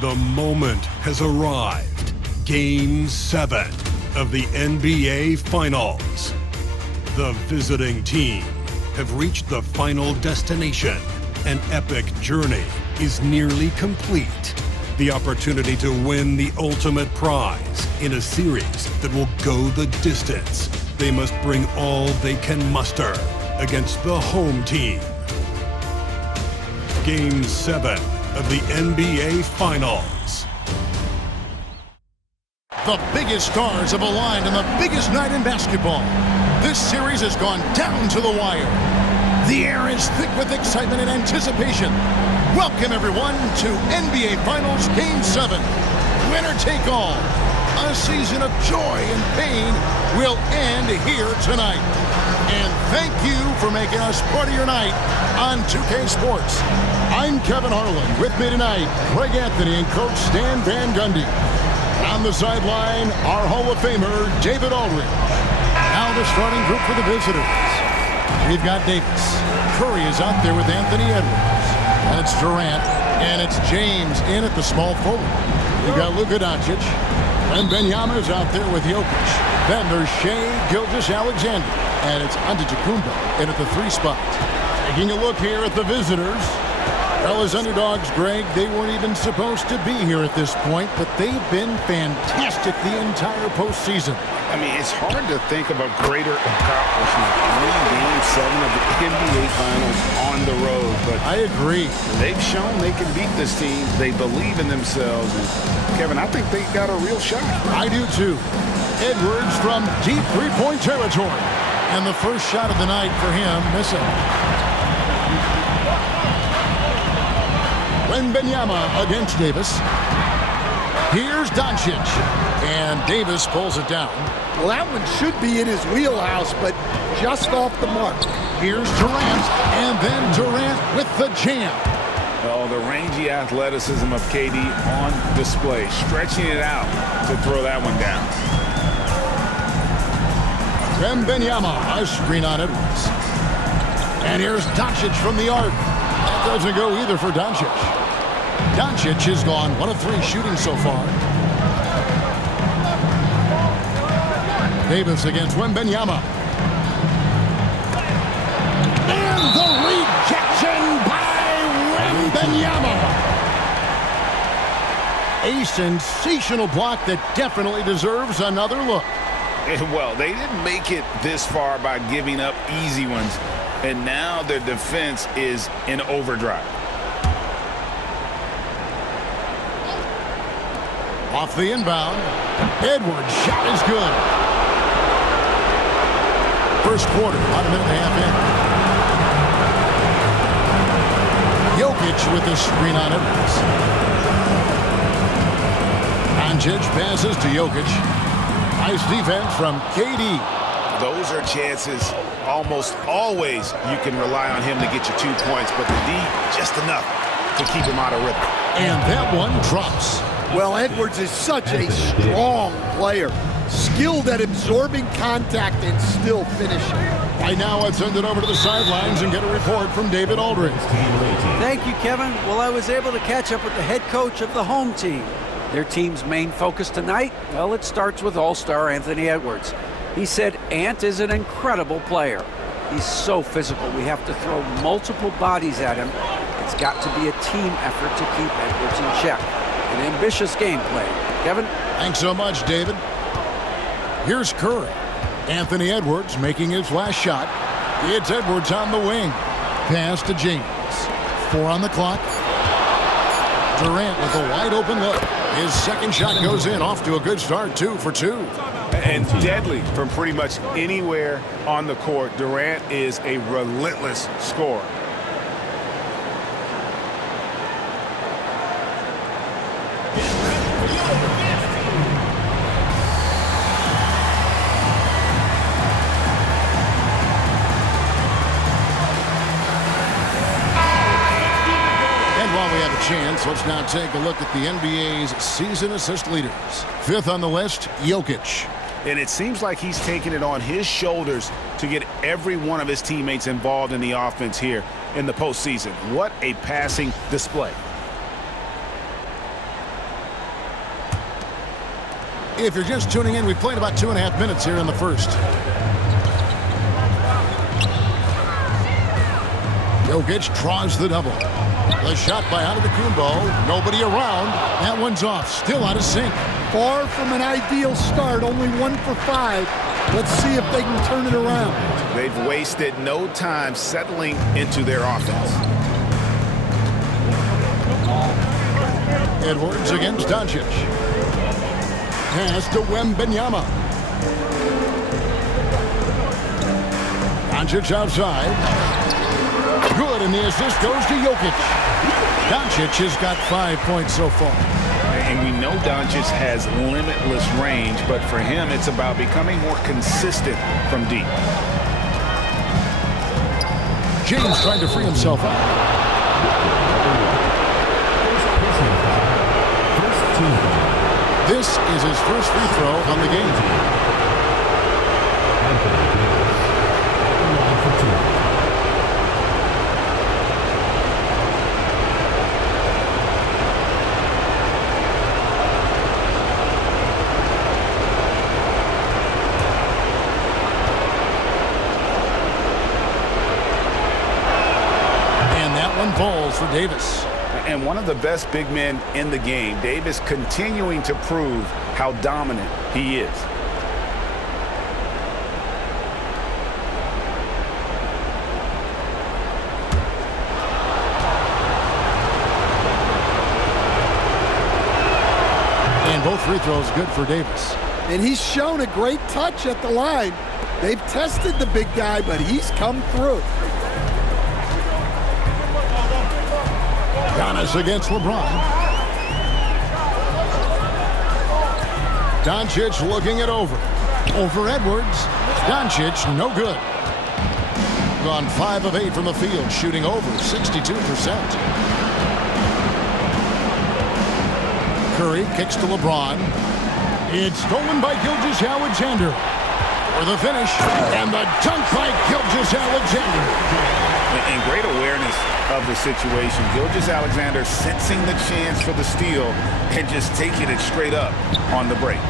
The moment has arrived. Game 7 of the NBA Finals. The visiting team have reached the final destination. An epic journey is nearly complete. The opportunity to win the ultimate prize in a series that will go the distance. They must bring all they can muster against the home team. Game 7 of the NBA Finals. The biggest stars have aligned on the biggest night in basketball. This series has gone down to the wire. The air is thick with excitement and anticipation. Welcome, everyone, to NBA Finals Game 7. Winner take all. A season of joy and pain will end here tonight. And thank you for making us part of your night on 2K Sports. I'm Kevin Harlan. With me tonight, Greg Anthony and Coach Stan Van Gundy. On the sideline, our Hall of Famer, David Aldridge. Now the starting group for the visitors. We've got Davis. Curry is out there with Anthony Edwards. And it's Durant. And it's James in at the small forward. We've got Luka Doncic. And Wembanyama is out there with Jokic. Then there's Shai Gilgeous-Alexander. And it's Antetokounmpo in at the 3 spot. Taking a look here at the visitors. Well, as underdogs, Greg, they weren't even supposed to be here at this point, but they've been fantastic the entire postseason. I mean, it's hard to think of a greater accomplishment. Winning Game 7 of the NBA Finals on the road. But I agree. They've shown they can beat this team. They believe in themselves. And Kevin, I think they got a real shot. I do, too. Edwards from deep three-point territory. And the first shot of the night for him, missing. Wembanyama against Davis. Here's Doncic. And Davis pulls it down. Well, that one should be in his wheelhouse, but just off the mark. Here's Durant. And then Durant with the jam. Oh, the rangy athleticism of KD on display. Stretching it out to throw that one down. Wembanyama, a screen on Edwards. And here's Doncic from the arc. That doesn't go either for Doncic. Doncic has gone 1 of 3 shooting so far. Davis against Wembanyama. And the rejection by Wembanyama. A sensational block that definitely deserves another look. Well, they didn't make it this far by giving up easy ones. And now their defense is in overdrive. Off the inbound. Edwards' shot is good. First quarter, about a minute and a half in. Jokic with the screen on Edwards. Doncic passes to Jokic. Nice defense from KD. Those are chances almost always you can rely on him to get you 2 points, but the D just enough to keep him out of rhythm. And that one drops. Well, Edwards is such a strong player. Skilled at absorbing contact and still finishing. Right now, let's send it over to the sidelines and get a report from David Aldridge. Thank you, Kevin. Well, I was able to catch up with the head coach of the home team. Their team's main focus tonight, well, it starts with All-Star Anthony Edwards. He said Ant is an incredible player. He's so physical. We have to throw multiple bodies at him. It's got to be a team effort to keep Edwards in check. An ambitious gameplay. Kevin? Thanks so much, David. Here's Curry. Anthony Edwards making his last shot. It's Edwards on the wing. Pass to James. 4 on the clock. Durant with a wide open look. His second shot goes in, off to a good start, 2 for 2. And deadly from pretty much anywhere on the court. Durant is a relentless scorer. Chance. Let's now take a look at the NBA's season assist leaders. 5th on the list, Jokic. And it seems like he's taking it on his shoulders to get every one of his teammates involved in the offense here in the postseason. What a passing display. If you're just tuning in, we've played about 2.5 minutes here in the first. Jokic draws the double. The shot by Antetokounmpo. Nobody around. That one's off. Still out of sync. Far from an ideal start. Only 1 for 5. Let's see if they can turn it around. They've wasted no time settling into their offense. Edwards against Doncic. Pass to Wembanyama. Doncic outside. Good, and the assist goes to Jokic. Doncic has got 5 points so far. And we know Doncic has limitless range, but for him, it's about becoming more consistent from deep. James trying to free himself up. This is his first free throw on the game. Falls for Davis. And one of the best big men in the game, Davis continuing to prove how dominant he is. And both free throws good for Davis. And he's shown a great touch at the line. They've tested the big guy, but he's come through. Giannis against LeBron. Doncic looking it over. Over Edwards. Doncic, no good. Gone 5 of 8 from the field, shooting over 62%. Curry kicks to LeBron. It's stolen by Gilgeous-Alexander. For the finish, and the dunk by Gilgeous-Alexander. And great awareness of the situation. Gilgeous-Alexander sensing the chance for the steal and just taking it straight up on the break.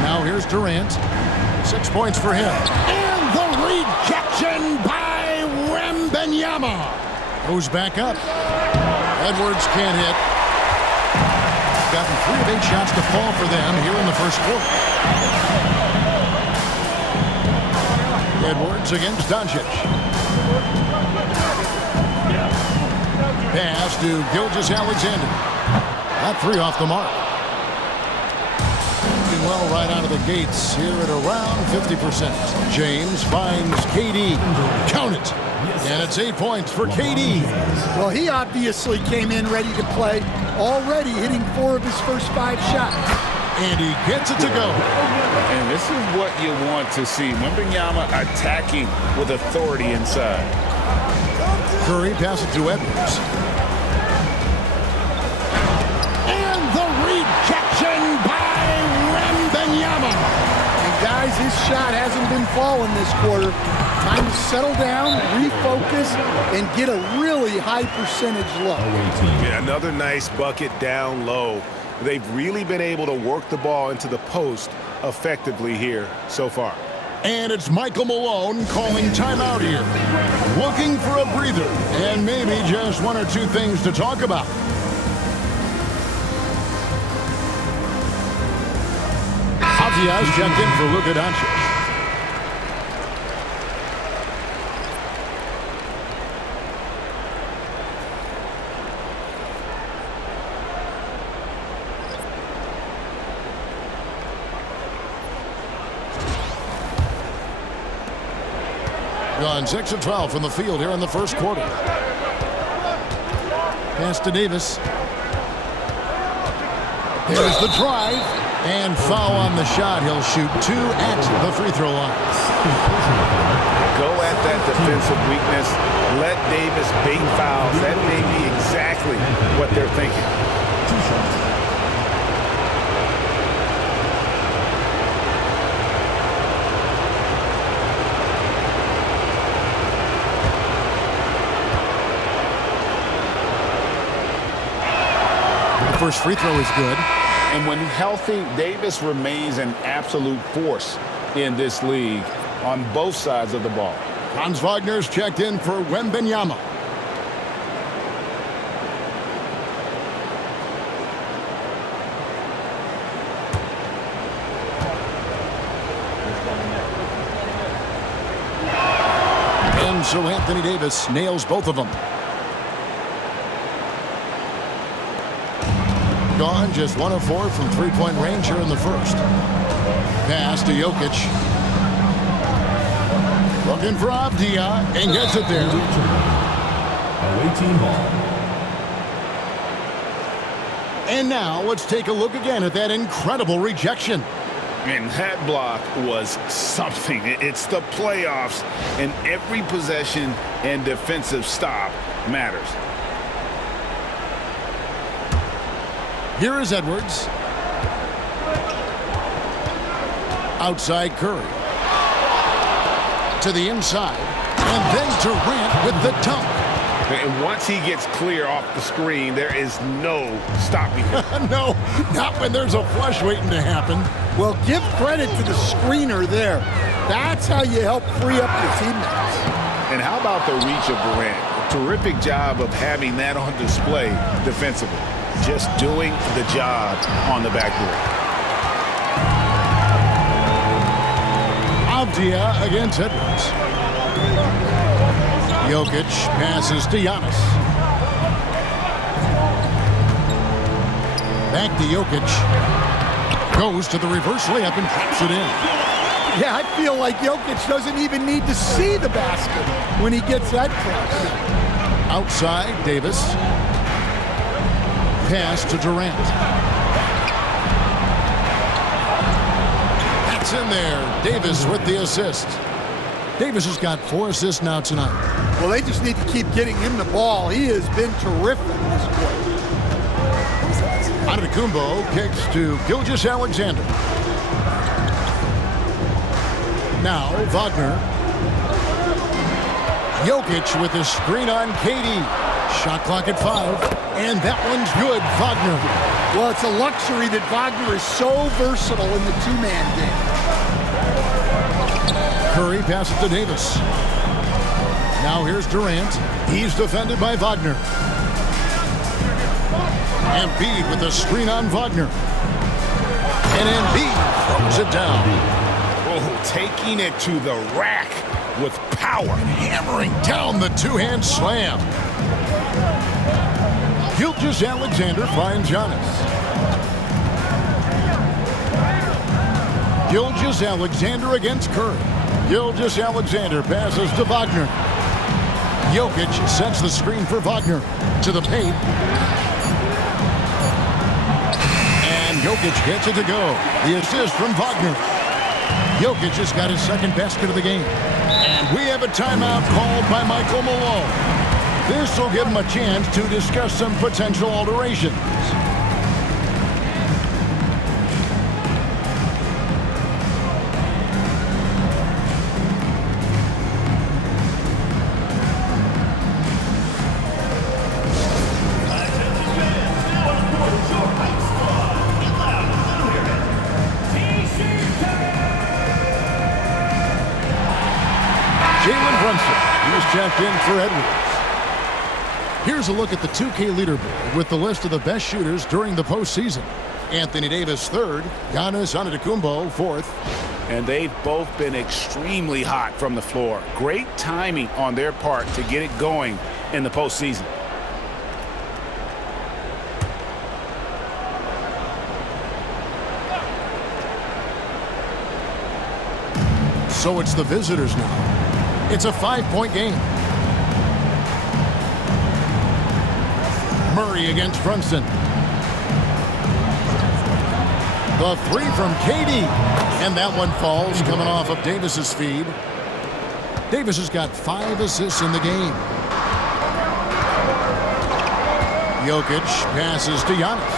Now here's Durant. 6 points for him. And the rejection by Wembanyama. Goes back up. Edwards can't hit. Gotten 3 of 8 shots to fall for them here in the first quarter. Edwards against Doncic. Pass to Gilgeous-Alexander. That 3 off the mark. Doing well right out of the gates here at around 50%. James finds KD. Count it. And it's 8 points for KD. Well, he obviously came in ready to play, already hitting 4 of his first 5 shots. And he gets it to go. And this is what you want to see. Wembanyama attacking with authority inside. Curry passes to Edwards. And the rejection by Wembanyama. And guys, his shot hasn't been falling this quarter. Time to settle down, refocus, and get a really high percentage look. Yeah, another nice bucket down low. They've really been able to work the ball into the post effectively here so far. And it's Michael Malone calling timeout here. Looking for a breather and maybe just 1 or 2 things to talk about. Avias checked in for Luka Doncic. Gone 6 of 12 from the field here in the first quarter. Pass to Davis. There's the drive. And foul on the shot. He'll shoot 2 at the free throw line. Go at that defensive weakness. Let Davis bait fouls. That may be exactly what they're thinking. 2 shots. The first free throw is good. And when healthy, Davis remains an absolute force in this league on both sides of the ball. Franz Wagner's checked in for Wembanyama. And so Anthony Davis nails both of them. Gone just 1 of 4 from three-point range here in the first. Pass to Jokic. Looking for Avdia and gets it there. Away team ball. And now let's take a look again at that incredible rejection. And that block was something. It's the playoffs, and every possession and defensive stop matters. Here is Edwards. Outside Curry. To the inside. And then Durant with the dunk. And once he gets clear off the screen, there is no stopping him. No, not when there's a flush waiting to happen. Well, give credit to the screener there. That's how you help free up your teammates. And how about the reach of Durant? Terrific job of having that on display defensively. Just doing the job on the backboard. Avdia against Edwards. Jokic passes to Giannis. Back to Jokic. Goes to the reverse layup and traps it in. Yeah, I feel like Jokic doesn't even need to see the basket when he gets that close. Outside, Davis. Pass to Durant. That's in there. Davis with the assist. Davis has got 4 assists now tonight. Well, they just need to keep getting him the ball. He has been terrific this quarter. Antetokounmpo kicks to Gilgeous-Alexander. Now Wagner. Jokic with a screen on KD. Shot clock at 5. And that one's good, Wagner. Well, it's a luxury that Wagner is so versatile in the two-man game. Curry passes to Davis. Now here's Durant. He's defended by Wagner. Embiid with a screen on Wagner. And Embiid throws it down. Oh, taking it to the rack with power. Hammering down the two-hand slam. Gilgeous-Alexander finds Giannis. Gilgeous-Alexander against Curry. Gilgeous-Alexander passes to Wagner. Jokic sets the screen for Wagner. To the paint. And Jokic gets it to go. The assist from Wagner. Jokic has got his second basket of the game. And we have a timeout called by Michael Malone. This will give him a chance to discuss some potential alterations. Jalen Brunson, he's checked in for Edwards. Here's a look at the 2K leaderboard with the list of the best shooters during the postseason. Anthony Davis 3rd, Giannis Antetokounmpo 4th. And they've both been extremely hot from the floor. Great timing on their part to get it going in the postseason. So it's the visitors now. It's a 5-point game. Murray against Brunson. The 3 from KD. And that one falls coming off of Davis's feed. Davis has got 5 assists in the game. Jokic passes to Giannis.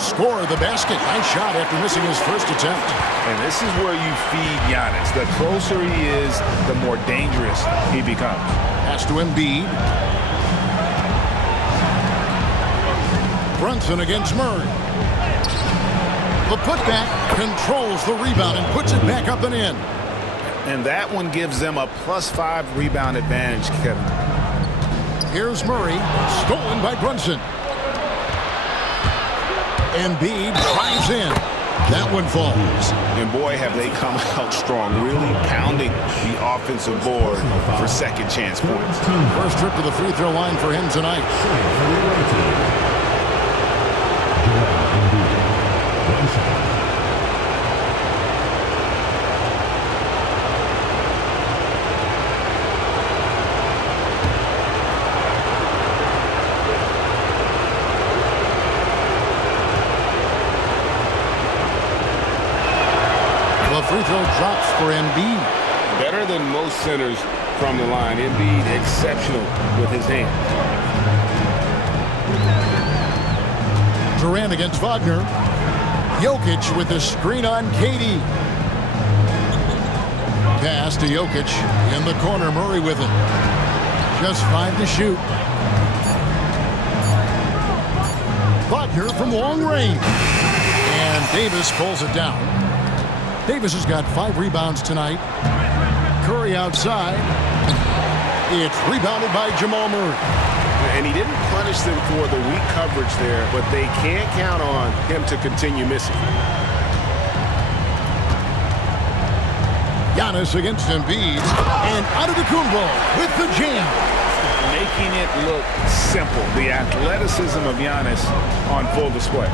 Score the basket. Nice shot after missing his first attempt. And this is where you feed Giannis. The closer he is, the more dangerous he becomes. Pass to Embiid. Brunson against Murray. The putback controls the rebound and puts it back up and in. And that one gives them a +5 rebound advantage, Kevin. Here's Murray, stolen by Brunson. Embiid drives in. That one falls. And boy, have they come out strong, really pounding the offensive board for second chance points. First trip to the free throw line for him tonight. The free throw drops for Embiid. Better than most centers from the line. Embiid exceptional with his hands. Durant against Wagner. Jokic with the screen on KD. Pass to Jokic. In the corner, Murray with it. Just 5 to shoot. Wagner from long range. And Davis pulls it down. Davis has got 5 rebounds tonight. Curry outside. It's rebounded by Jamal Murray. And he didn't punish them for the weak coverage there, but they can't count on him to continue missing. Giannis against Embiid. And Antetokounmpo with the jam. Making it look simple. The athleticism of Giannis on full display.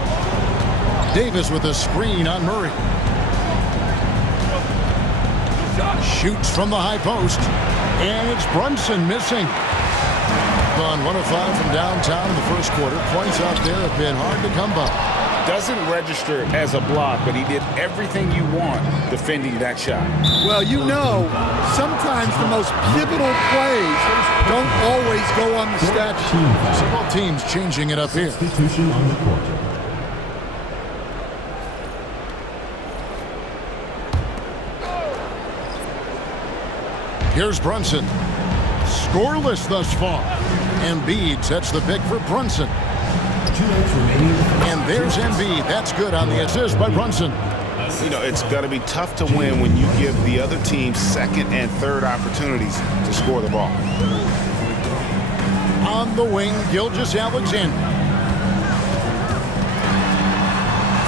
Davis with a screen on Murray. Shoots from the high post. And it's Brunson missing. On 1 of 5 from downtown in the first quarter. Points out there have been hard to come by. Doesn't register as a block, but he did everything you want defending that shot. Well, you know, sometimes the most pivotal plays don't always go on the stat sheet. Both teams changing it up here. Substitution on the court. Here's Brunson. Scoreless thus far. Embiid sets the pick for Brunson. 2 minutes remaining. And there's Embiid. That's good on the assist by Brunson. You know, it's going to be tough to win when you give the other team second and third opportunities to score the ball. On the wing, Gilgeous-Alexander.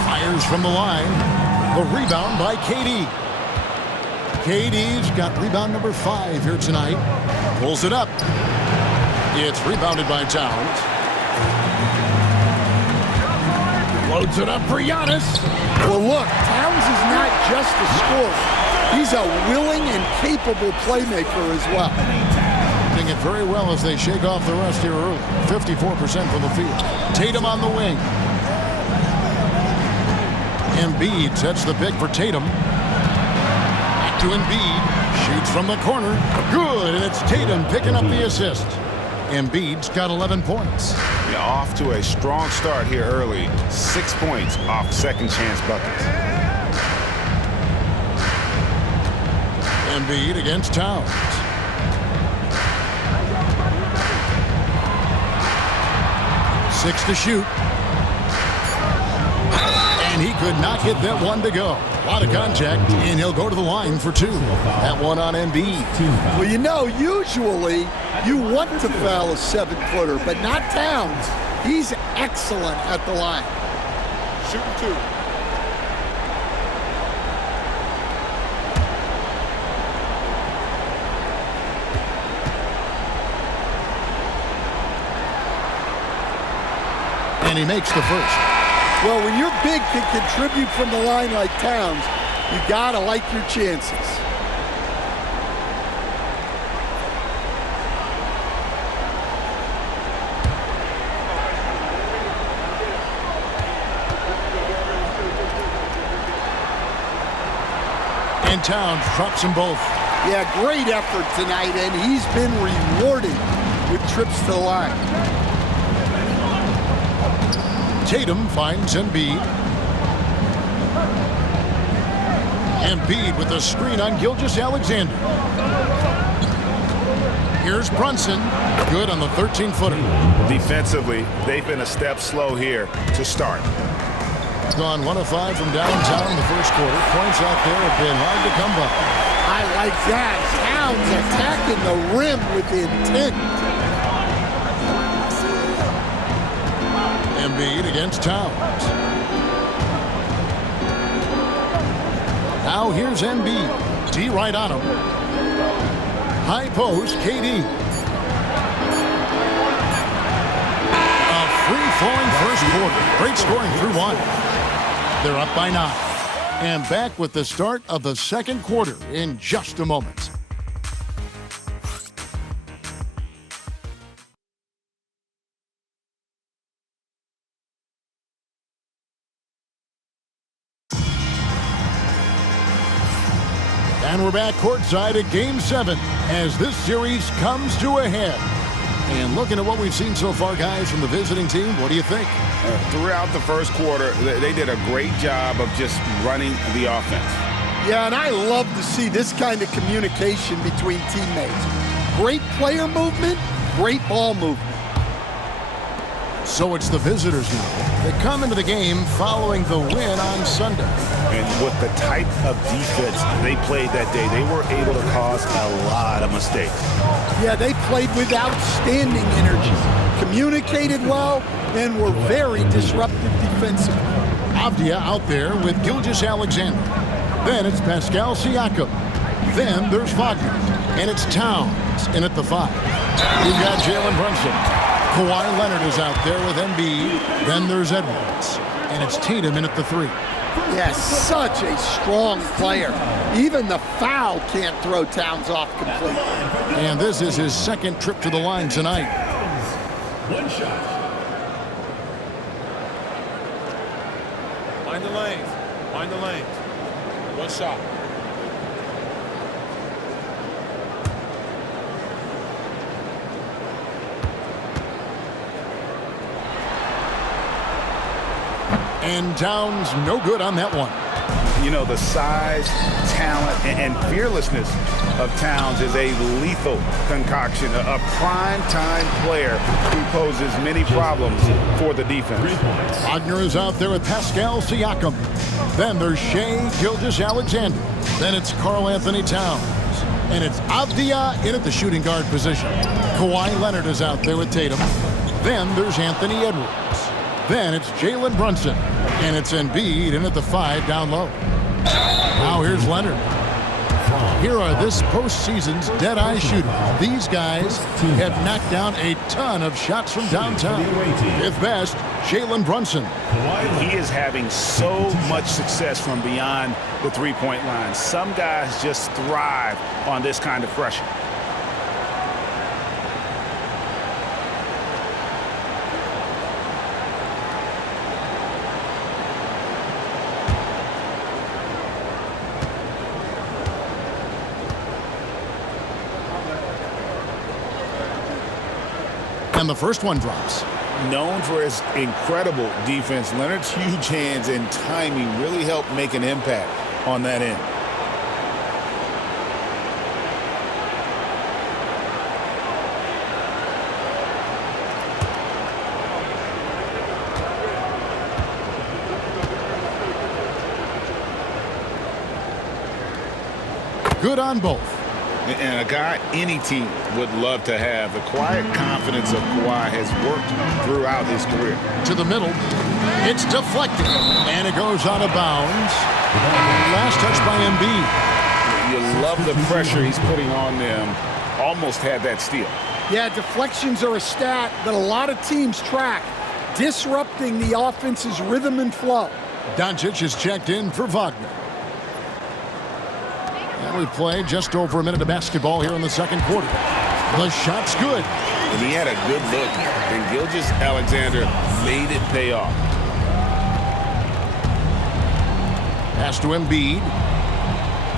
Fires from the line. The rebound by KD. KD's got rebound number 5 here tonight. Pulls it up. It's rebounded by Towns. Loads it up for Giannis. Well, look, Towns is not just a scorer. He's a willing and capable playmaker as well. Doing it very well as they shake off the rust here early. 54% from the field. Tatum on the wing. Embiid sets the pick for Tatum. Back to Embiid. Shoots from the corner. Good, and it's Tatum picking up the assist. Embiid's got 11 points. Yeah, off to a strong start here early. 6 points off second chance buckets. Embiid against Towns. Six to shoot. And he could not get that one to go. A lot of contact, and he'll go to the line for 2. That one on Embiid. Well, you know, usually you want to foul a 7-footer, but not Towns. He's excellent at the line. Shooting 2. And he makes the first. Well, when your big can contribute from the line like Towns, you gotta like your chances. And Towns drops them both. Yeah, great effort tonight, and he's been rewarded with trips to the line. Tatum finds Embiid. Embiid with the screen on Gilgeous-Alexander. Here's Brunson. Good on the 13-footer. Defensively, they've been a step slow here to start. Gone 1 of 5 from downtown in the first quarter. Points out there have been hard to come by. I like that. Towns attacking the rim with intent. Embiid against Towns. Now here's Embiid. D right on him. High post, KD. A free-flowing first quarter. Great scoring through 1. They're up by 9. And back with the start of the second quarter in just a moment. And we're back courtside at Game 7 as this series comes to a head. And looking at what we've seen so far, guys, from the visiting team, what do you think? Throughout the first quarter, they did a great job of just running the offense. Yeah, and I love to see this kind of communication between teammates. Great player movement, great ball movement. So it's the visitors now. They come into the game following the win on Sunday. And with the type of defense they played that day, they were able to cause a lot of mistakes. Yeah, they played with outstanding energy, communicated well, and were very disruptive defensively. Avdia out there with Gilgeous-Alexander. Then it's Pascal Siakam. Then there's Wagner. And it's Towns in at the 5. You've got Jalen Brunson. Kawhi Leonard is out there with Embiid. Then there's Edwards. And it's Tatum in at the 3. Yes, such a strong player. Even the foul can't throw Towns off completely. And this is his second trip to the line tonight. One shot. Find the lanes. Find the lanes. One shot. And Towns no good on that one. You know, the size, talent, and fearlessness of Towns is a lethal concoction, a prime-time player who poses many problems for the defense. Wagner is out there with Pascal Siakam. Then there's Shai Gilgeous-Alexander. Then it's Karl Anthony Towns. And it's Avdia in at the shooting guard position. Kawhi Leonard is out there with Tatum. Then there's Anthony Edwards. Then it's Jalen Brunson. And it's Embiid in at the 5 down low. Now here's Leonard. Here are this postseason's dead-eye shooters. These guys have knocked down a ton of shots from downtown. Fifth best, Jalen Brunson. He is having so much success from beyond the three-point line. Some guys just thrive on this kind of pressure. And the first one drops. Known for his incredible defense, Leonard's huge hands and timing really helped make an impact on that end. Good on both. And a guy any team would love to have. The quiet confidence of Kawhi has worked throughout his career. To the middle. It's deflected. And it goes out of bounds. Last touch by Embiid. You love the pressure he's putting on them. Almost had that steal. Yeah, deflections are a stat that a lot of teams track, disrupting the offense's rhythm and flow. Doncic is checked in for Wagner. And we played just over a minute of basketball here in the second quarter. The shot's good. And he had a good look. And Gilgeous-Alexander made it pay off. Pass to Embiid.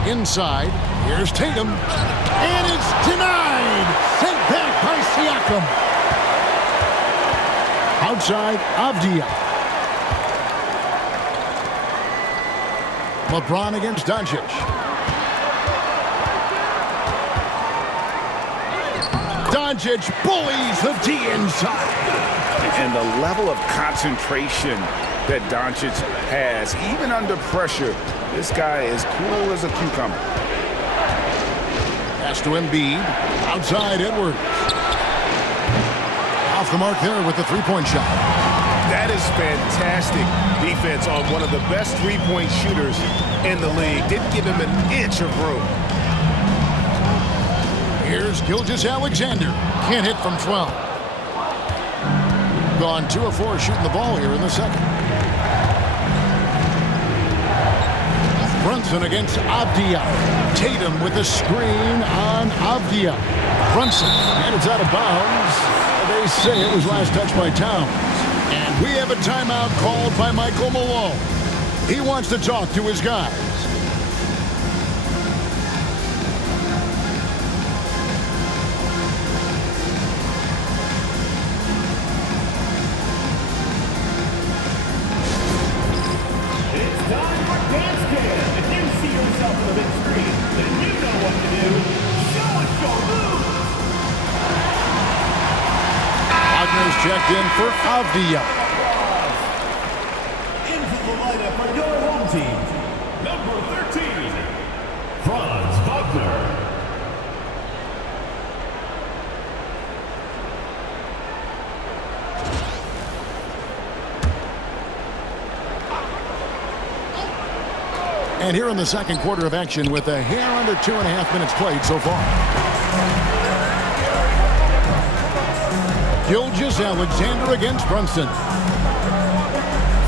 Inside. Here's Tatum. And it's denied. Sent back by Siakam. Outside, Avdia. LeBron against Doncic. Doncic bullies the D inside. And the level of concentration that Doncic has, even under pressure, this guy is cool as a cucumber. Pass to Embiid. Outside Edwards. Off the mark there with the three-point shot. That is fantastic defense on one of the best three-point shooters in the league. Didn't give him an inch of room. Here's Gilgeous-Alexander. Can't hit from 12. Gone 2 of 4 shooting the ball here in the second. Brunson against Avdia. Tatum with a screen on Avdia. Brunson, and it's out of bounds. They say it was last touched by Towns. And we have a timeout called by Michael Malone. He wants to talk to his guys. Checked in for Avdia. Into the lineup for your home team, number 13, Franz Wagner. And here in the second quarter of action with a hair under 2.5 minutes played so far. Gilgeous-Alexander against Brunson.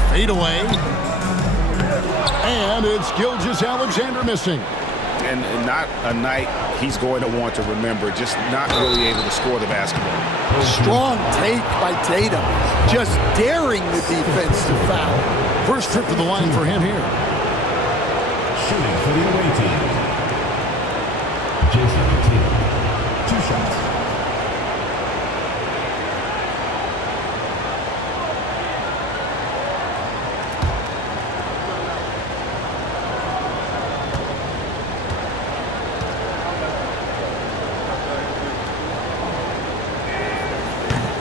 Fade away. And it's Gilgeous-Alexander missing. And not a night he's going to want to remember, just not really able to score the basketball. Strong take by Tatum. Just daring the defense to foul. First trip to the line for him here. Shooting for the away team, Jason Tatum. 2 shots.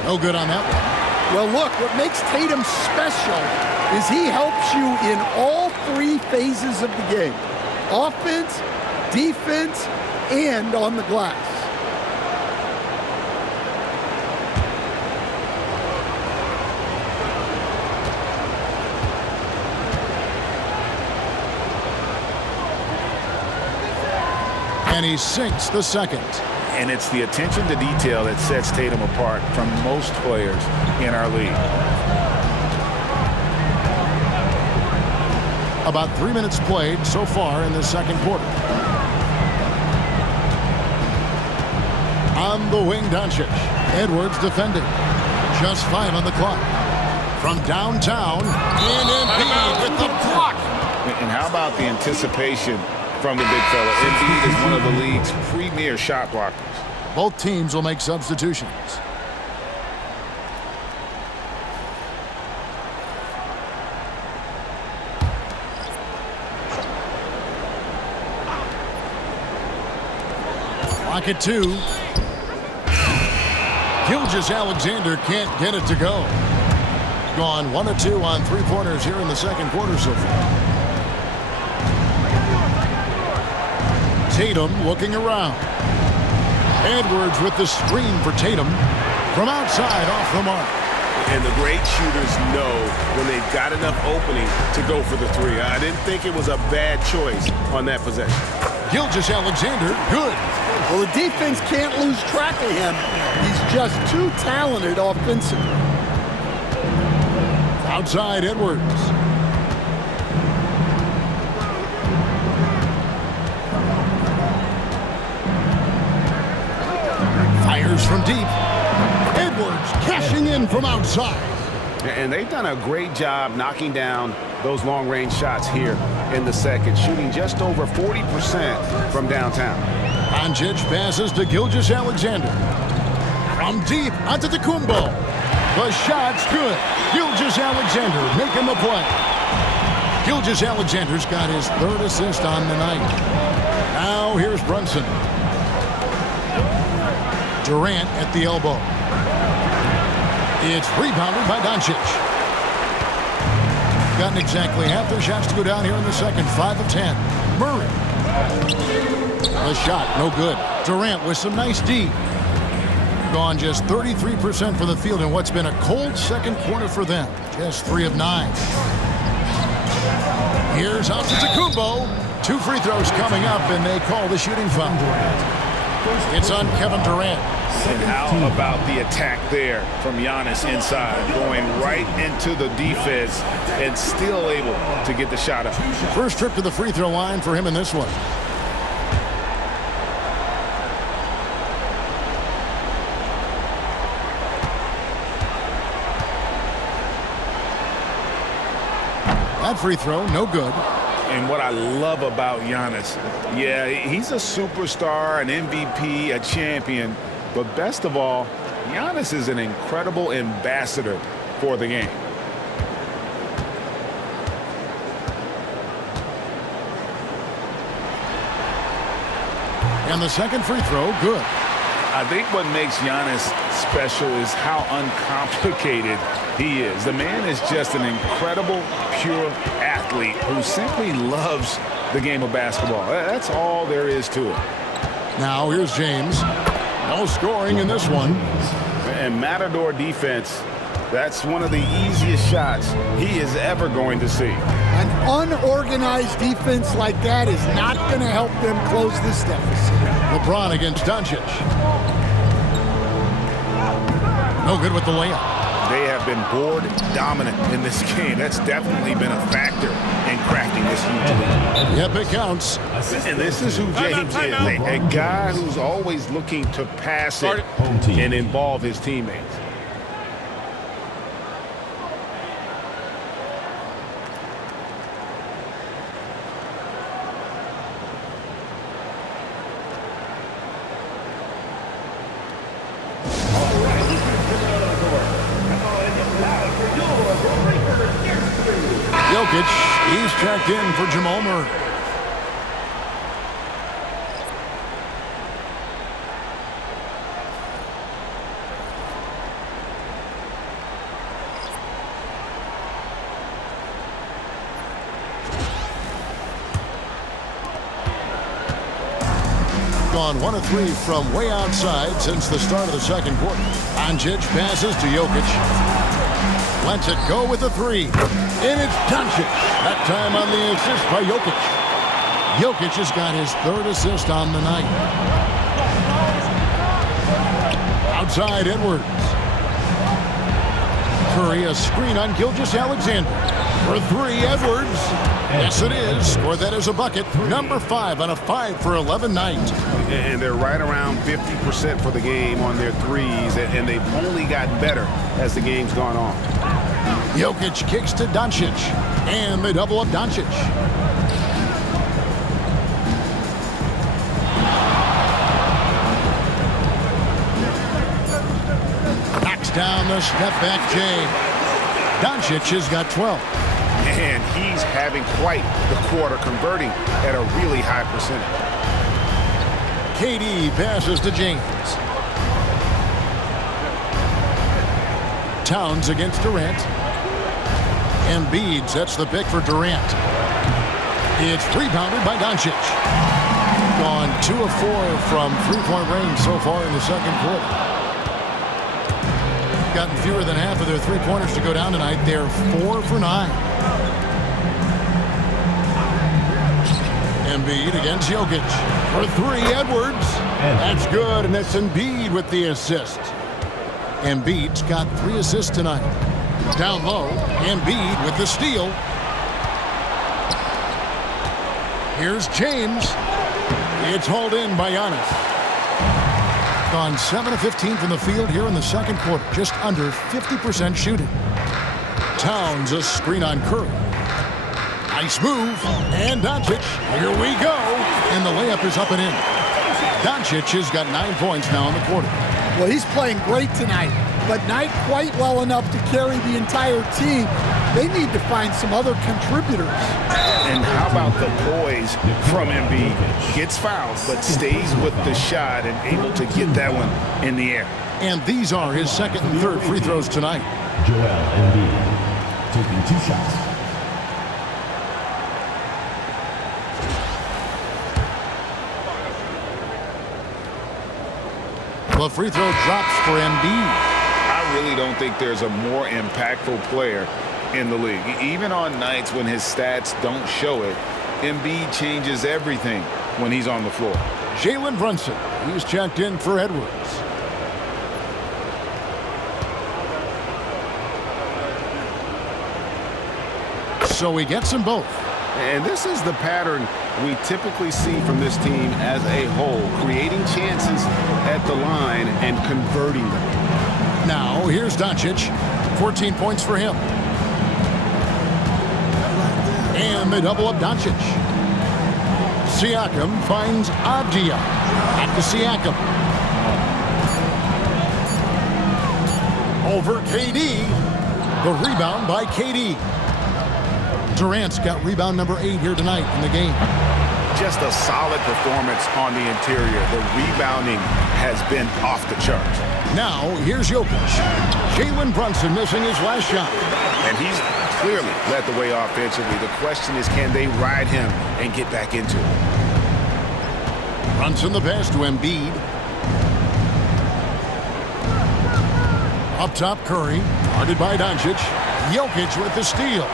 No good on that one. Well, look, what makes Tatum special is he helps you in all 3 phases of the game. Offense, defense, and on the glass. And he sinks the second. And it's the attention to detail that sets Tatum apart from most players in our league. About 3 minutes played so far in the second quarter. On the wing, Doncic. Edwards defending. Just 5 on the clock. From downtown, in Embiid with the block. And how about the anticipation from the big fella? Embiid is one of the league's premier shot blockers. Both teams will make substitutions. Clock at 2. Gilgeous-Alexander can't get it to go. Gone 1 of 2 on 3-pointers here in the second quarter so far. Tatum looking around. Edwards with the screen for Tatum. From outside, off the mark. And the great shooters know when they've got enough opening to go for the 3. I didn't think it was a bad choice on that possession. Gilgeous-Alexander, good. Well, the defense can't lose track of him. He's just too talented offensively. Outside, Edwards. Fires from deep. Edwards cashing in from outside. And they've done a great job knocking down those long-range shots here in the second, shooting just over 40% from downtown. Doncic passes to Gilgeous-Alexander. From deep onto the Kumbo. The shot's good. Gilgeous-Alexander making the play. Gilgeous-Alexander's got his 3rd assist on the night. Now here's Brunson. Durant at the elbow. It's rebounded by Doncic. Gotten exactly half their shots to go down here in the second. 5 of 10. Murray. The shot, no good. Durant with some nice D. Gone just 33% for the field in what's been a cold second quarter for them. Just 3 of 9. Here's Antetokounmpo. 2 free throws coming up, and they call the shooting foul. It's on Kevin Durant. And how about the attack there from Giannis inside, going right into the defense and still able to get the shot up. First trip to the free throw line for him in this one. That free throw, no good. And what I love about Giannis, yeah, he's a superstar, an MVP, a champion, but best of all, Giannis is an incredible ambassador for the game. And the second free throw, good. I think what makes Giannis special is how uncomplicated he is. The man is just an incredible, pure athlete who simply loves the game of basketball. That's all there is to it. Now here's James. No scoring in this one. And Matador defense, that's one of the easiest shots he is ever going to see. An unorganized defense like that is not going to help them close this deficit. LeBron against Doncic. No good with the layup. They have been board dominant in this game. That's definitely been a factor in crafting this huge lead. Yep, it counts. And this is who James is, a guy who's always looking to pass it and involve his teammates. Jokic, he's checked in for Jamal Murray. Gone 1 of 3 from way outside since the start of the second quarter. Doncic passes to Jokic. Lets it go with a 3. And it's Doncic. That time on the assist by Jokic. Jokic has got his 3rd assist on the night. Outside Edwards. Curry a screen on Gilgeous-Alexander. For 3, Edwards. Yes, it is. Scored that as a bucket. Number 5 on a 5 for 11 night. And they're right around 50% for the game on their threes, and they've only gotten better as the game's gone on. Jokic kicks to Doncic, and they double up Doncic. Knocks down the step-back J. Doncic has got 12. And he's having quite the quarter, converting at a really high percentage. KD passes to James. Towns against Durant. Embiid sets the pick for Durant. It's rebounded by Doncic. Gone 2 of 4 from three-point range so far in the second quarter. Gotten fewer than half of their three-pointers to go down tonight. They're 4 for 9. Embiid against Jokic. For 3, Edwards. That's good, and it's Embiid with the assist. Embiid's got 3 assists tonight. Down low, Embiid with the steal. Here's James. It's hauled in by Giannis. Gone 7 of 15 from the field here in the second quarter. Just under 50% shooting. Towns a screen on Curry. Nice move. And Doncic. Here we go. And the layup is up and in. Doncic has got 9 points now in the quarter. Well, he's playing great tonight, but not quite well enough to carry the entire team. They need to find some other contributors. And how about the poise from Embiid? Gets fouled, but stays with the shot and able to get that one in the air. And these are his second and third free throws tonight. Joel Embiid taking 2 shots. The free throw drops for Embiid. I really don't think there's a more impactful player in the league. Even on nights when his stats don't show it, Embiid changes everything when he's on the floor. Jalen Brunson, he's checked in for Edwards. So he gets them both. And this is the pattern we typically see from this team as a whole, creating chances at the line and converting them. Now, here's Doncic. 14 points for him. And they double up Doncic. Siakam finds Avdia. Back to Siakam. Over KD. The rebound by KD. Durant's got rebound number 8 here tonight in the game. Just a solid performance on the interior. The rebounding has been off the charts. Now, here's Jokic. Jalen Brunson missing his last shot. And he's clearly led the way offensively. The question is, can they ride him and get back into it? Brunson the pass to Embiid. Up top, Curry. Guarded by Doncic. Jokic with the steal.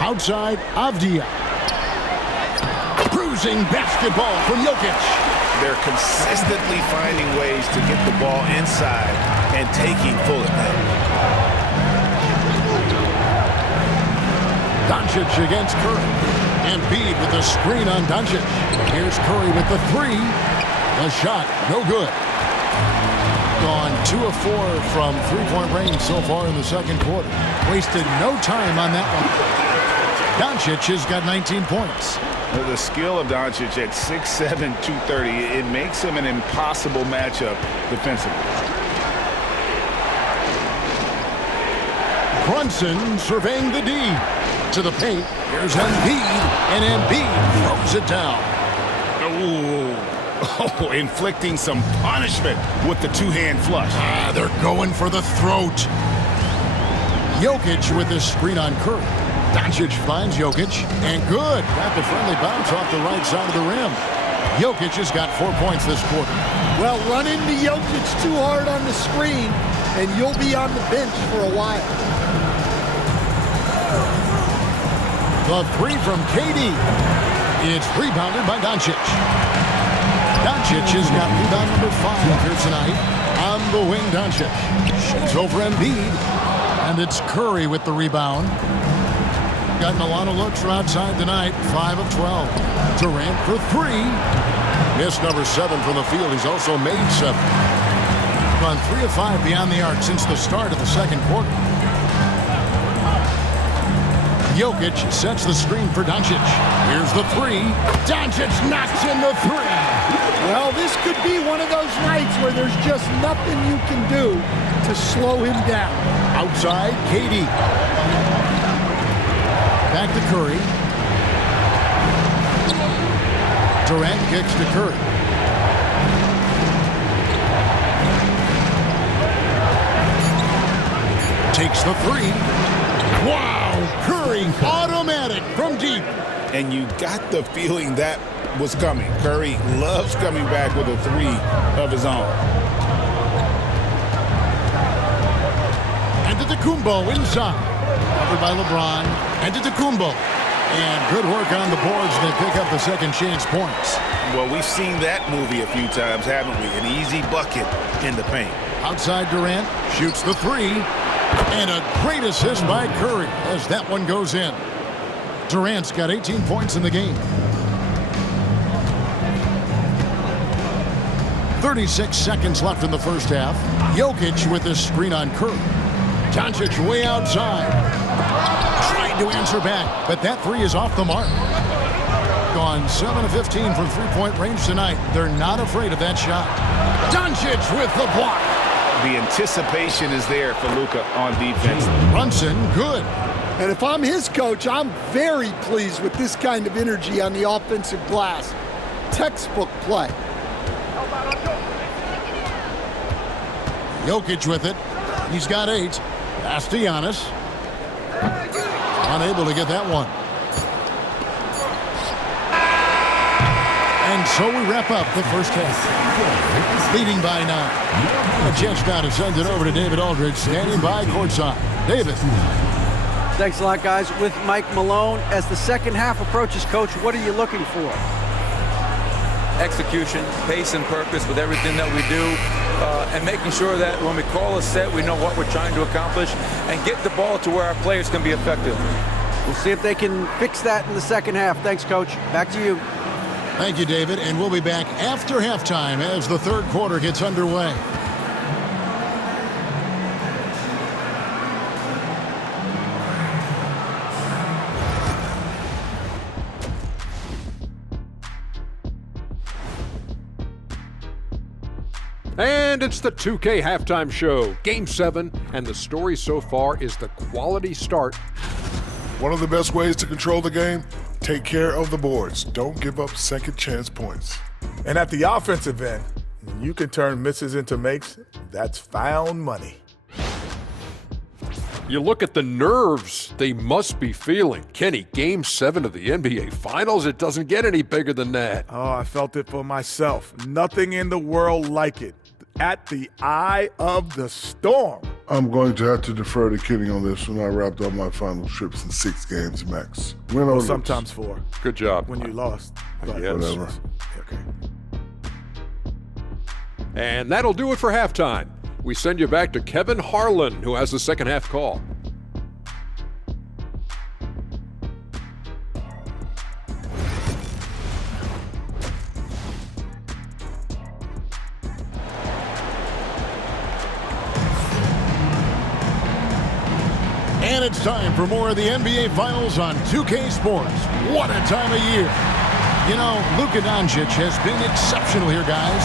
Outside, Avdia. Bruising basketball from Jokic. They're consistently finding ways to get the ball inside and taking full advantage. Doncic against Curry. Embiid with the screen on Doncic. Here's Curry with the 3. The shot, no good. Gone 2 of 4 from three-point range so far in the second quarter. Wasted no time on that one. Doncic has got 19 points. The skill of Doncic at 6'7", 230, it makes him an impossible matchup defensively. Brunson surveying the D. To the paint. Here's Embiid, and Embiid throws it down. Oh, inflicting some punishment with the two-hand flush. They're going for the throat. Jokic with the screen on Curry. Doncic finds Jokic, and good. Got the friendly bounce off the right side of the rim. Jokic has got 4 points this quarter. Well, run into Jokic too hard on the screen, and you'll be on the bench for a while. The 3 from KD. It's rebounded by Doncic. Doncic has got rebound number 5 here tonight. On the wing, Doncic. Shoots over Embiid. And it's Curry with the rebound. Gotten a lot of looks from outside tonight. 5 of 12. Durant for 3. Missed number 7 from the field. He's also made 7. Gone 3 of 5 beyond the arc since the start of the second quarter. Jokic sets the screen for Doncic. Here's the 3. Doncic knocks in the 3. Well, this could be one of those nights where there's just nothing you can do to slow him down. Outside, KD. Back to Curry. Durant kicks to Curry. Takes the 3. Wow! Curry, automatic from deep. And you got the feeling that was coming. Curry loves coming back with a 3 of his own. Antetokounmpo inside. Covered by LeBron. Antetokounmpo. And good work on the boards. They pick up the second chance points. Well, we've seen that movie a few times, haven't we? An easy bucket in the paint. Outside Durant. Shoots the 3. And a great assist by Curry as that one goes in. Durant's got 18 points in the game. 36 seconds left in the first half. Jokic with this screen on Curry. Doncic way outside. Trying to answer back, but that 3 is off the mark. Gone 7 of 15 from three-point range tonight. They're not afraid of that shot. Doncic with the block. The anticipation is there for Luka on defense. Brunson, good. And if I'm his coach, I'm very pleased with this kind of energy on the offensive glass. Textbook play. Jokic with it. He's got 8. Pass to Giannis. Unable to get that one. And so we wrap up the first half. Leading by 9. A chance now to send it over to David Aldridge, standing by courtside. David. Thanks a lot, guys. With Mike Malone, as the second half approaches, Coach, what are you looking for? Execution, pace and purpose with everything that we do, and making sure that when we call a set, we know what we're trying to accomplish and get the ball to where our players can be effective. We'll see if they can fix that in the second half. Thanks, Coach. Back to you. Thank you, David, and we'll be back after halftime as the third quarter gets underway. And it's the 2K Halftime Show, Game 7, and the story so far is the quality start. One of the best ways to control the game, take care of the boards. Don't give up second chance points. And at the offensive end, when you can turn misses into makes, that's found money. You look at the nerves they must be feeling. Kenny, Game 7 of the NBA Finals, it doesn't get any bigger than that. Oh, I felt it for myself. Nothing in the world like it. At the eye of the storm. I'm going to have to defer to Kenny on this when I wrapped up my final trips in 6 games max. Win or sometimes 4. Good job. When you lost. Yes. Whatever. Okay. And that'll do it for halftime. We send you back to Kevin Harlan, who has the second half call. And it's time for more of the NBA Finals on 2K Sports. What a time of year. You know, Luka Doncic has been exceptional here, guys.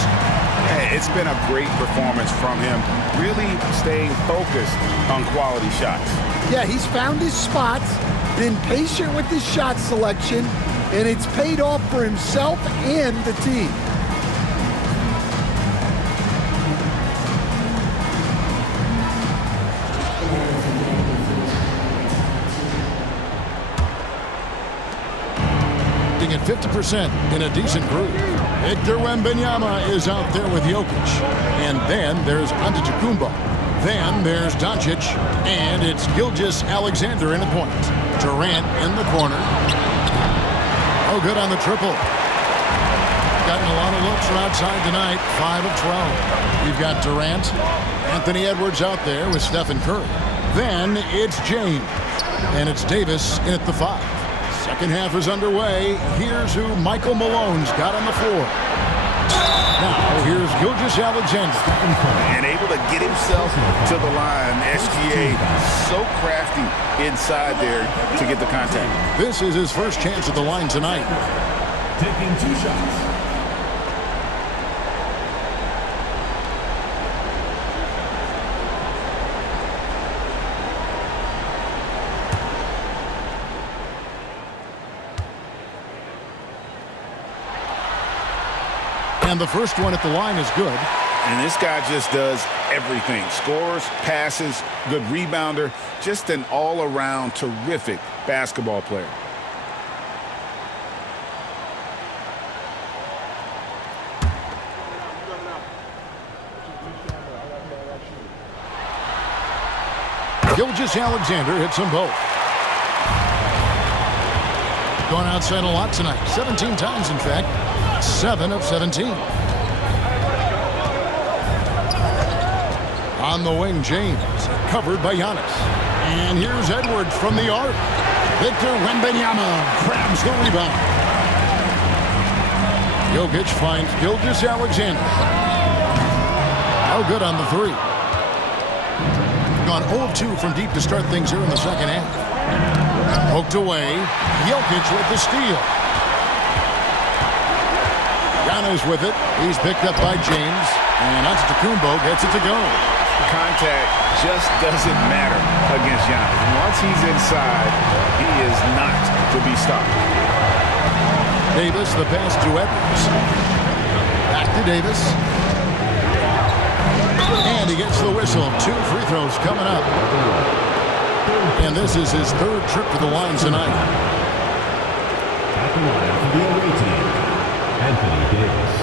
It's been a great performance from him, really staying focused on quality shots. Yeah, he's found his spots, been patient with his shot selection, and it's paid off for himself and the team. At 50% in a decent group. Victor Wembanyama is out there with Jokic. And then there's Antetokounmpo. Then there's Doncic. And it's Gilgeous-Alexander in the point. Durant in the corner. Oh, good on the triple. Gotten a lot of looks from outside tonight. 5 of 12. We've got Durant. Anthony Edwards out there with Stephen Curry. Then it's James. And it's Davis in at the 5. Second half is underway. Here's who Michael Malone's got on the floor. Now, here's Gilgeous-Alexander. And able to get himself to the line. SGA so crafty inside there to get the contact. This is his first chance at the line tonight. Taking 2 shots. And the first one at the line is good. And this guy just does everything. Scores, passes, good rebounder. Just an all-around terrific basketball player. Gilgeous-Alexander hits them both. Going outside a lot tonight. 17 times, in fact. 7 of 17. On the wing, James. Covered by Giannis. And here's Edwards from the arc. Victor Wembanyama grabs the rebound. Jokic finds Gilgeous-Alexander. Oh, good on the 3. Gone 0 of 2 from deep to start things here in the second half. Poked away. Jokic with the steal. Giannis with it. He's picked up by James. And Antetokounmpo gets it to go. Contact just doesn't matter against Giannis. Once he's inside, he is not to be stopped. Davis, the pass to Edwards. Back to Davis. And he gets the whistle. 2 free throws coming up. And this is his 3rd trip to the line tonight. At the line for the away team, Anthony Davis.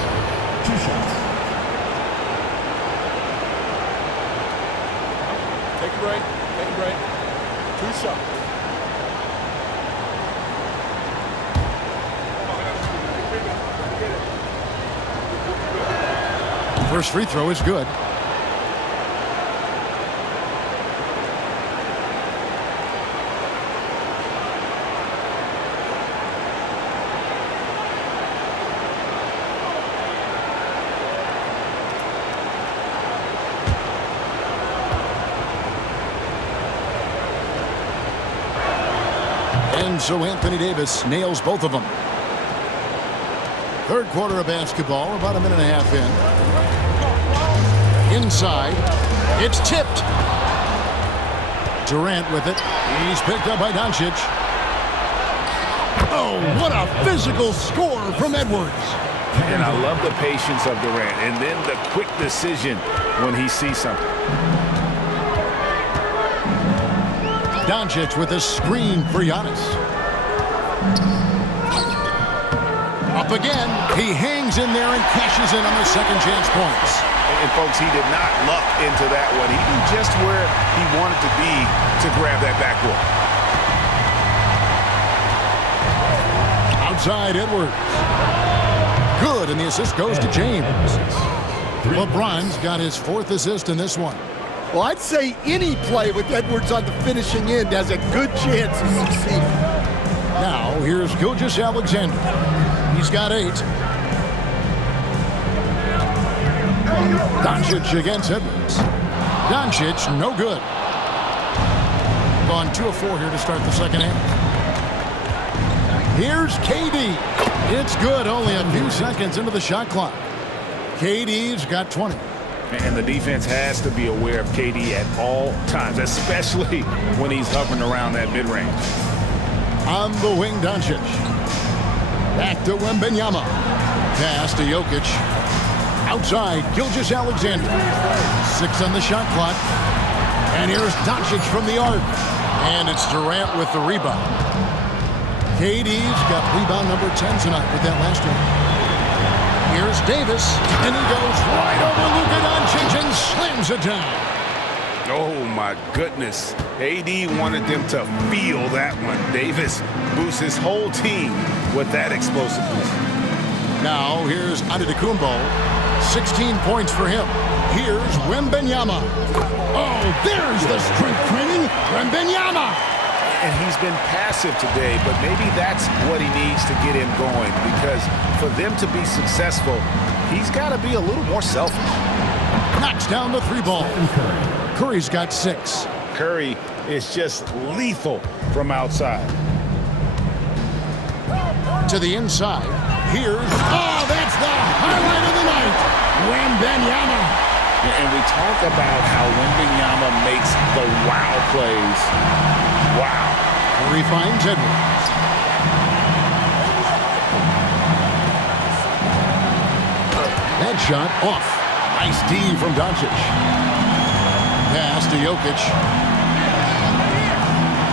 2 shots. Take a break. Take a break. 2 shots. First free throw is good. And so Anthony Davis nails both of them. 3rd quarter of basketball, about a minute and a half in. Inside, it's tipped. Durant with it. He's picked up by Doncic. Oh, what a physical score from Edwards. And I love the patience of Durant, and then the quick decision when he sees something. Doncic with a screen for Giannis. Up again. He hangs in there and cashes in on the second chance points. And folks, he did not luck into that one. He knew just where he wanted to be to grab that backboard. Outside Edwards. Good, and the assist goes to James. LeBron's got his 4th assist in this one. Well, I'd say any play with Edwards on the finishing end has a good chance of succeeding. Now, here's Gilgeous-Alexander. He's got 8. Doncic against Edwards. Doncic, no good. Gone 2 of 4 here to start the second half. Here's KD. It's good, only a few seconds into the shot clock. KD's got 20. And the defense has to be aware of KD at all times, especially when he's hovering around that mid-range. On the wing, Doncic. Back to Wembanyama. Pass to Jokic. Outside, Gilgeous-Alexander. 6 on the shot clock. And here's Doncic from the arc. And it's Durant with the rebound. KD's got rebound number 10 tonight with that last one. Here's Davis, and he goes right over Luka Doncic and slams it down. Oh, my goodness. AD wanted them to feel that one. Davis boosts his whole team with that explosiveness. Now, here's Antetokounmpo. 16 points for him. Here's Wembanyama. Oh, there's the strength training. Wembanyama. And he's been passive today, but maybe that's what he needs to get him going, because for them to be successful, he's got to be a little more selfish. Knocks down the 3 ball. Curry's got 6. Curry is just lethal from outside. To the inside. Here's, oh, that's the highlight of the night. Wembanyama. And we talk about how Wembanyama makes the wow plays. Wow. Curry finds Edwards. That shot off. Nice D from Doncic. Pass to Jokic.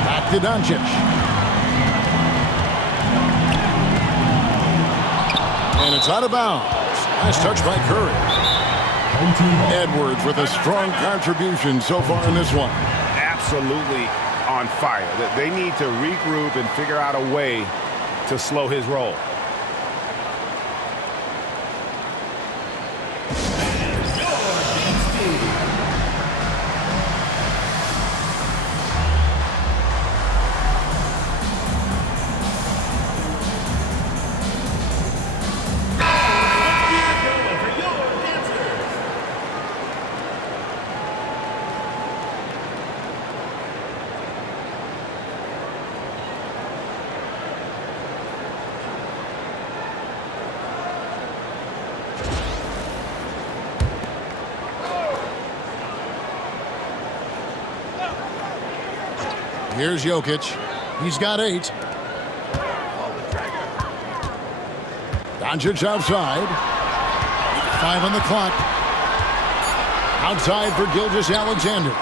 Back to Doncic. And it's out of bounds. Nice touch by Curry. Edwards with a strong contribution so far in this one. Absolutely on fire. They need to regroup and figure out a way to slow his roll. Here's Jokic. He's got 8. Doncic outside. 5 on the clock. Outside for Gilgeous-Alexander.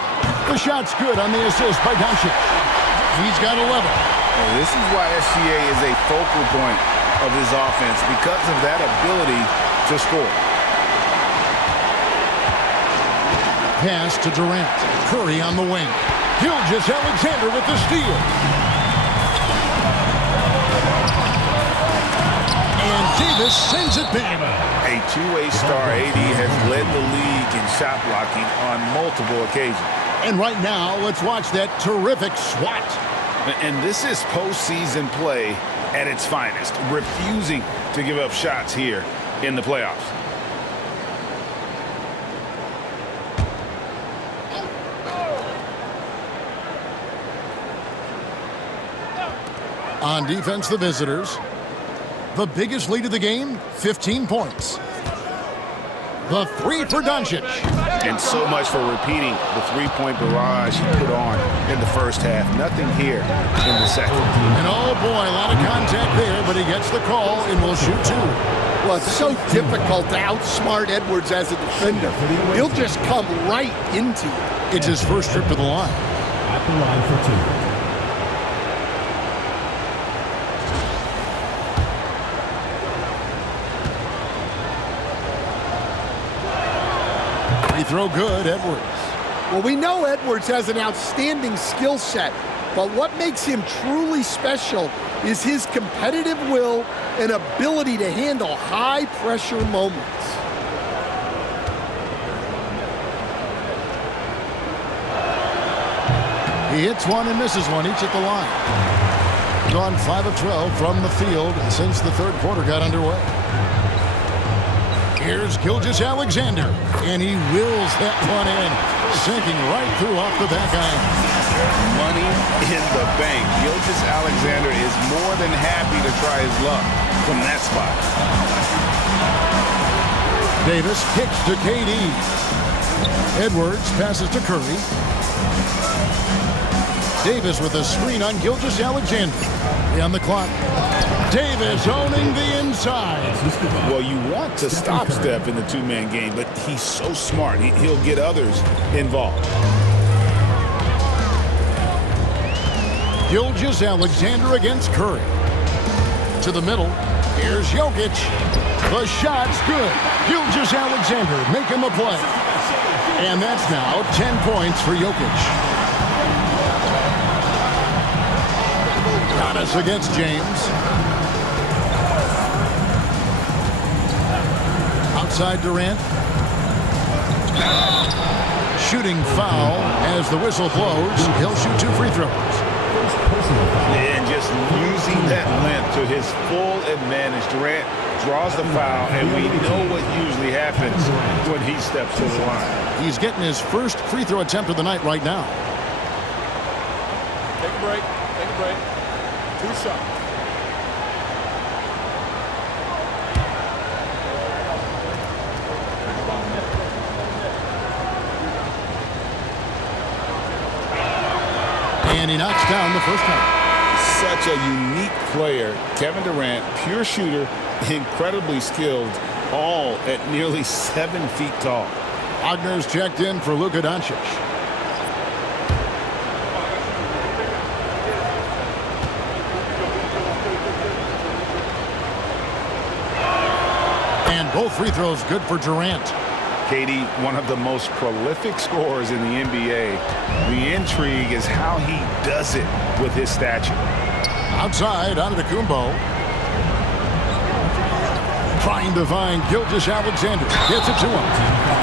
The shot's good on the assist by Doncic. He's got 11. This is why SGA is a focal point of this offense, because of that ability to score. Pass to Durant. Curry on the wing. Gilgeous-Alexander with the steal. And Davis sends it back. A two-way star, AD has led the league in shot blocking on multiple occasions. And right now, let's watch that terrific swat. And this is postseason play at its finest, refusing to give up shots here in the playoffs. On defense, the visitors. The biggest lead of the game, 15 points. The three for Doncic. And so much for repeating the three-point barrage he put on in the first half. Nothing here in the second. And oh boy, a lot of contact there, but he gets the call and will shoot 2. Well, it's so difficult to outsmart Edwards as a defender. He'll just come right into it. It's his first trip to the line. At the line for 2. Free throw good, Edwards. Well, we know Edwards has an outstanding skill set, but what makes him truly special is his competitive will and ability to handle high-pressure moments. He hits one and misses one, each at the line. Gone 5 of 12 from the field since the third quarter got underway. Here's Gilgeous-Alexander, and he wills that one in, sinking right through off the back iron. Money in the bank. Gilgeous-Alexander is more than happy to try his luck from that spot. Davis kicks to KD. Edwards passes to Curry. Davis with a screen on Gilgeous-Alexander. On the clock. Davis owning the inside. Well, you want to stop Steph in the two-man game, but he's so smart. He'll get others involved. Gilgeous-Alexander against Curry. To the middle. Here's Jokic. The shot's good. Gilgeous-Alexander making the play. And that's now 10 points for Jokic. Giannis against James. Outside Durant. Shooting foul as the whistle blows. He'll shoot 2 free throws. And just using that length to his full advantage. Durant draws the foul, and we know what usually happens when he steps to the line. He's getting his first free throw attempt of the night right now. Take a break. Take a break. 2 shots. And he knocks down the first one. Such a unique player. Kevin Durant, pure shooter, incredibly skilled, all at nearly 7 feet tall. Wagner's checked in for Luka Doncic. And both free throws good for Durant. KD, one of the most prolific scorers in the NBA. The intrigue is how he does it with his stature. Outside, Antetokounmpo. Trying to find Gilgeous-Alexander. Gets it to him.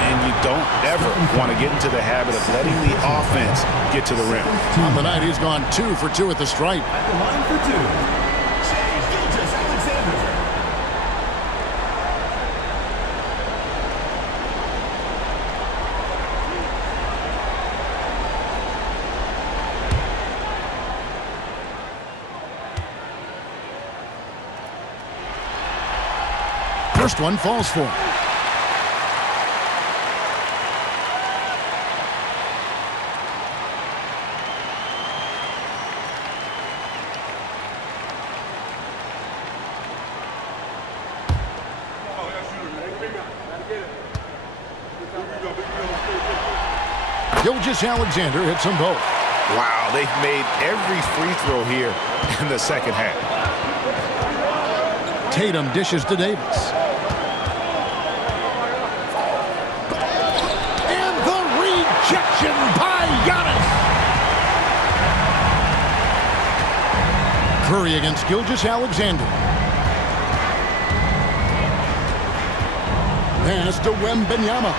And you don't ever want to get into the habit of letting the offense get to the rim. On the night, he's gone 2 for 2 at the stripe. At the line for 2, Gilgeous-Alexander. First one falls for him. Gilgeous-Alexander hits them both. Wow, they've made every free throw here in the second half. Tatum dishes to Davis. And the rejection by Giannis. Curry against Gilgeous-Alexander. Pass to Wembanyama.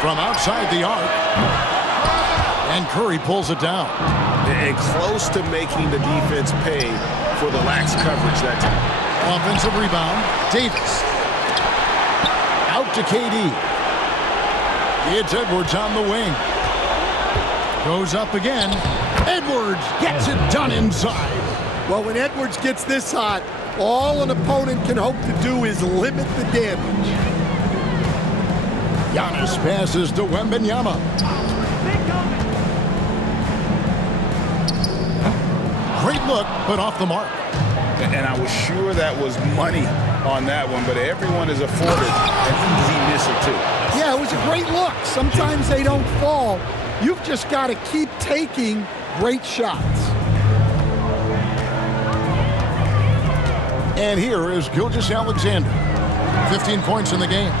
From outside the arc. And Curry pulls it down. And close to making the defense pay for the lax coverage that time. Offensive rebound. Davis. Out to KD. It's Edwards on the wing. Goes up again. Edwards gets it done inside. Well, when Edwards gets this hot, all an opponent can hope to do is limit the damage. Giannis passes to Wembanyama. Great look, but off the mark. And I was sure that was money on that one, but everyone is afforded an easy miss or two. Yeah, it was a great look. Sometimes they don't fall. You've just got to keep taking great shots. And here is Gilgeous-Alexander. 15 points in the game.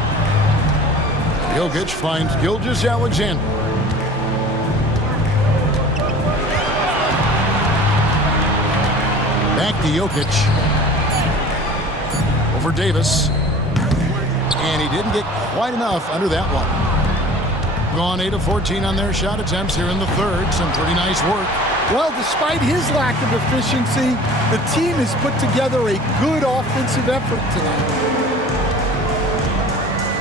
Jokic finds Gilgeous-Alexander. Back to Jokic. Over Davis. And he didn't get quite enough under that one. Gone 8 of 14 on their shot attempts here in the third. Some pretty nice work. Well, despite his lack of efficiency, the team has put together a good offensive effort tonight.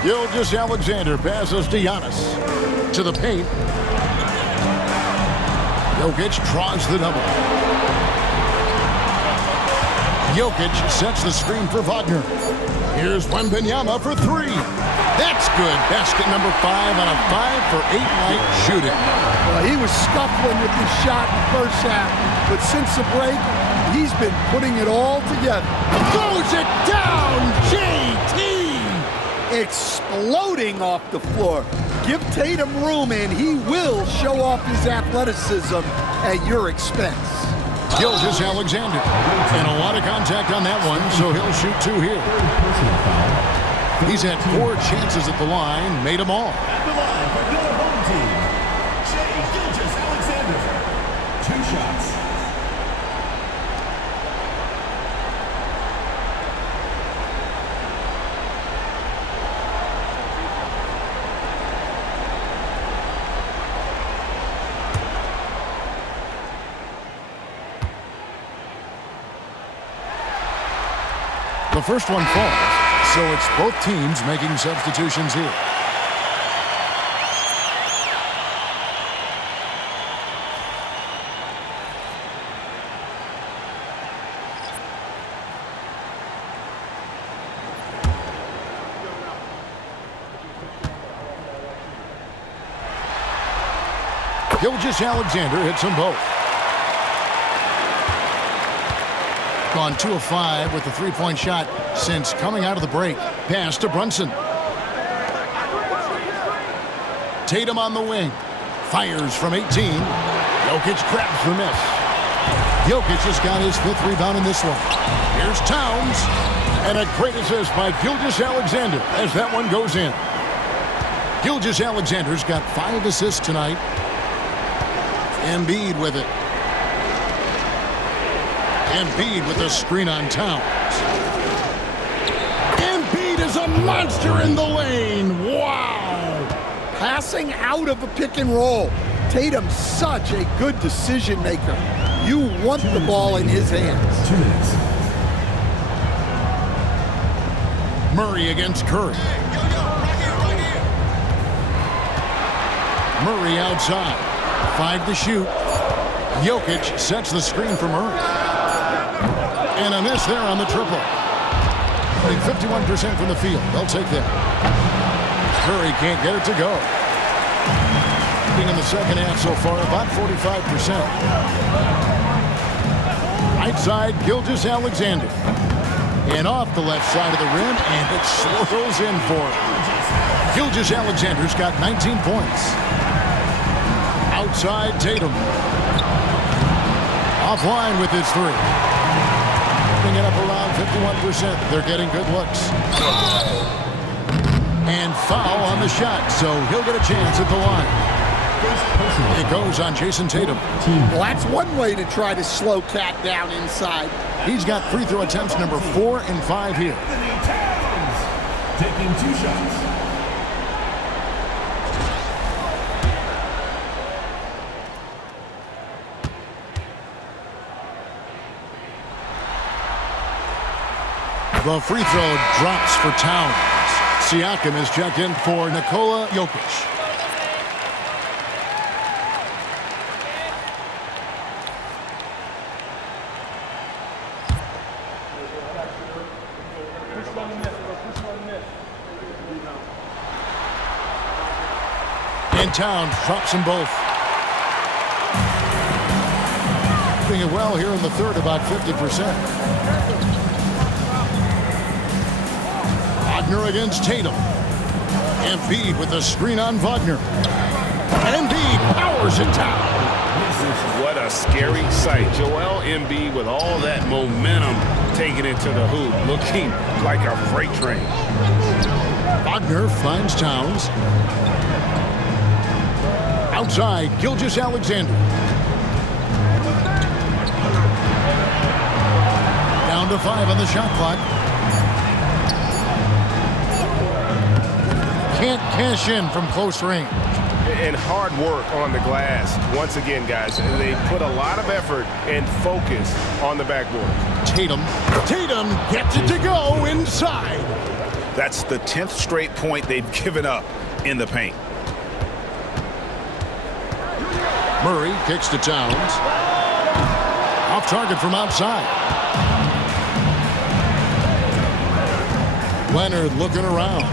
Gilgeous-Alexander passes to Giannis. To the paint. Jokic draws the double. Jokic sets the screen for Wagner. Here's Wembanyama for three. That's good. Basket number 5 on a 5-for-8 night shooting. Well, he was scuffling with his shot in the first half, but since the break, he's been putting it all together. Throws it down, JT! Exploding off the floor. Give Tatum room and he will show off his athleticism at your expense. Gilgeous-Alexander. And a lot of contact on that one, so he'll shoot 2 here. He's had 4 chances at the line, made them all. At the line for your home team, Shai Gilgeous-Alexander. 2 shots. The first one falls, so it's both teams making substitutions here. Gilgeous-Alexander hits them both. Gone 2 of 5 with the 3-point shot since coming out of the break. Pass to Brunson. Tatum on the wing. Fires from 18. Jokic grabs the miss. Jokic has got his 5th rebound in this one. Here's Towns. And a great assist by Gilgeous-Alexander as that one goes in. Gilgeous-Alexander's got 5 assists tonight. Embiid with it. Embiid with a screen on Towns. Embiid is a monster in the lane. Wow. Passing out of a pick and roll. Tatum's such a good decision maker. You want the ball in his hands. 2 minutes. Murray against Curry. Murray outside. 5 to shoot. Jokic sets the screen for Murray. And a miss there on the triple. 51% from the field. They'll take that. Curry can't get it to go. In the second half so far, about 45%. Right side, Gilgeous-Alexander. And off the left side of the rim, and it swirls in for him. Gilgeous-Alexander's got 19 points. Outside Tatum. Offline with his three. Putting it up around 51%. They're getting good looks. And foul on the shot, so he'll get a chance at the line. It goes on Jason Tatum. Well, that's one way to try to slow Cat down inside. He's got free throw attempts number 4 and 5 here. Taking 2 shots. The free throw drops for Towns. Siakam is checked in for Nikola Jokic. And Towns drops them both. Doing it well here in the third, about 50%. Wagner against Tatum. Embiid with the screen on Wagner. And Embiid powers it down. What a scary sight. Joel Embiid with all that momentum taking it to the hoop, looking like a freight train. Wagner finds Towns. Outside, Gilgeous-Alexander. Down to 5 on the shot clock. Can't cash in from close range. And hard work on the glass. Once again, guys, they put a lot of effort and focus on the backboard. Tatum gets it to go inside. That's the 10th straight point they've given up in the paint. Murray kicks to Towns. Off target from outside. Leonard looking around.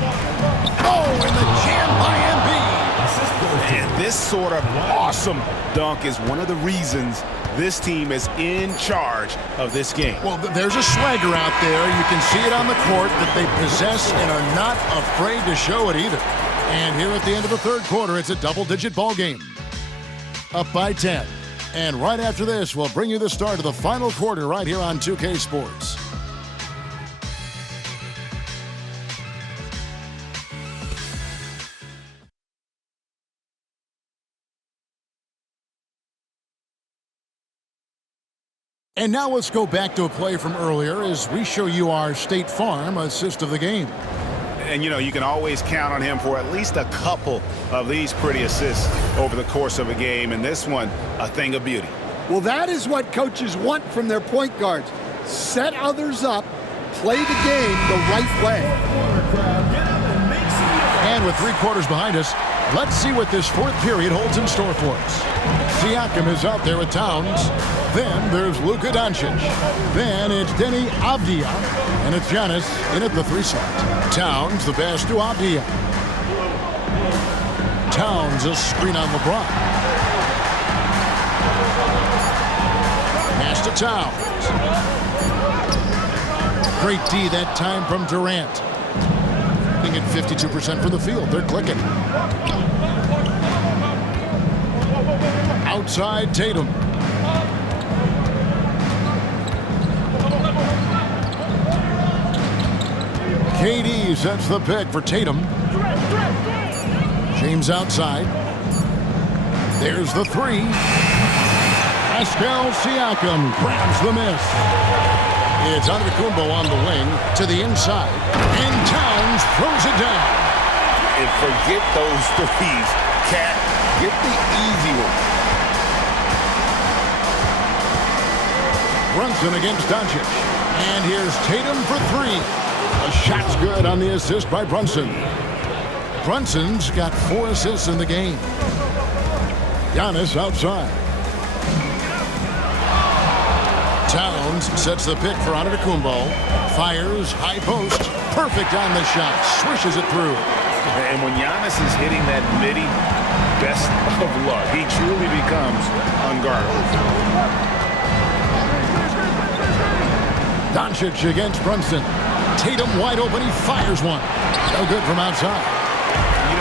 Oh, and the jam by Embiid. And this sort of awesome dunk is one of the reasons this team is in charge of this game. Well, there's a swagger out there. You can see it on the court that they possess and are not afraid to show it either. And here at the end of the third quarter, it's a double-digit ball game. Up by 10. And right after this, we'll bring you the start of the final quarter right here on 2K Sports. And now let's go back to a play from earlier as we show you our State Farm assist of the game. And, you know, you can always count on him for at least a couple of these pretty assists over the course of a game. And this one, a thing of beauty. Well, that is what coaches want from their point guards. Set others up, play the game the right way. And with 3 quarters behind us, let's see what this fourth period holds in store for us. Siakam is out there with Towns. Then there's Luka Doncic. Then it's Deni Avdija. And it's Giannis in at the 3 slot. Towns the pass to Avdija. Towns a screen on LeBron. Pass to Towns. Great D that time from Durant. At 52% for the field. They're clicking. Outside Tatum. KD sets the pick for Tatum. James outside. There's the 3. Pascal Siakam grabs the miss. It's Antetokounmpo on the wing to the inside. And Towns throws it down. And forget those threes. Cat, get the easy one. Brunson against Doncic. And here's Tatum for 3. A shot's good on the assist by Brunson. Brunson's got 4 assists in the game. Giannis outside. Towns sets the pick for Antetokounmpo. Fires, high post. Perfect on the shot. Swishes it through. And when Giannis is hitting that midi, best of luck. He truly becomes unguardable. Doncic against Brunson. Tatum wide open. He fires one. No good from outside.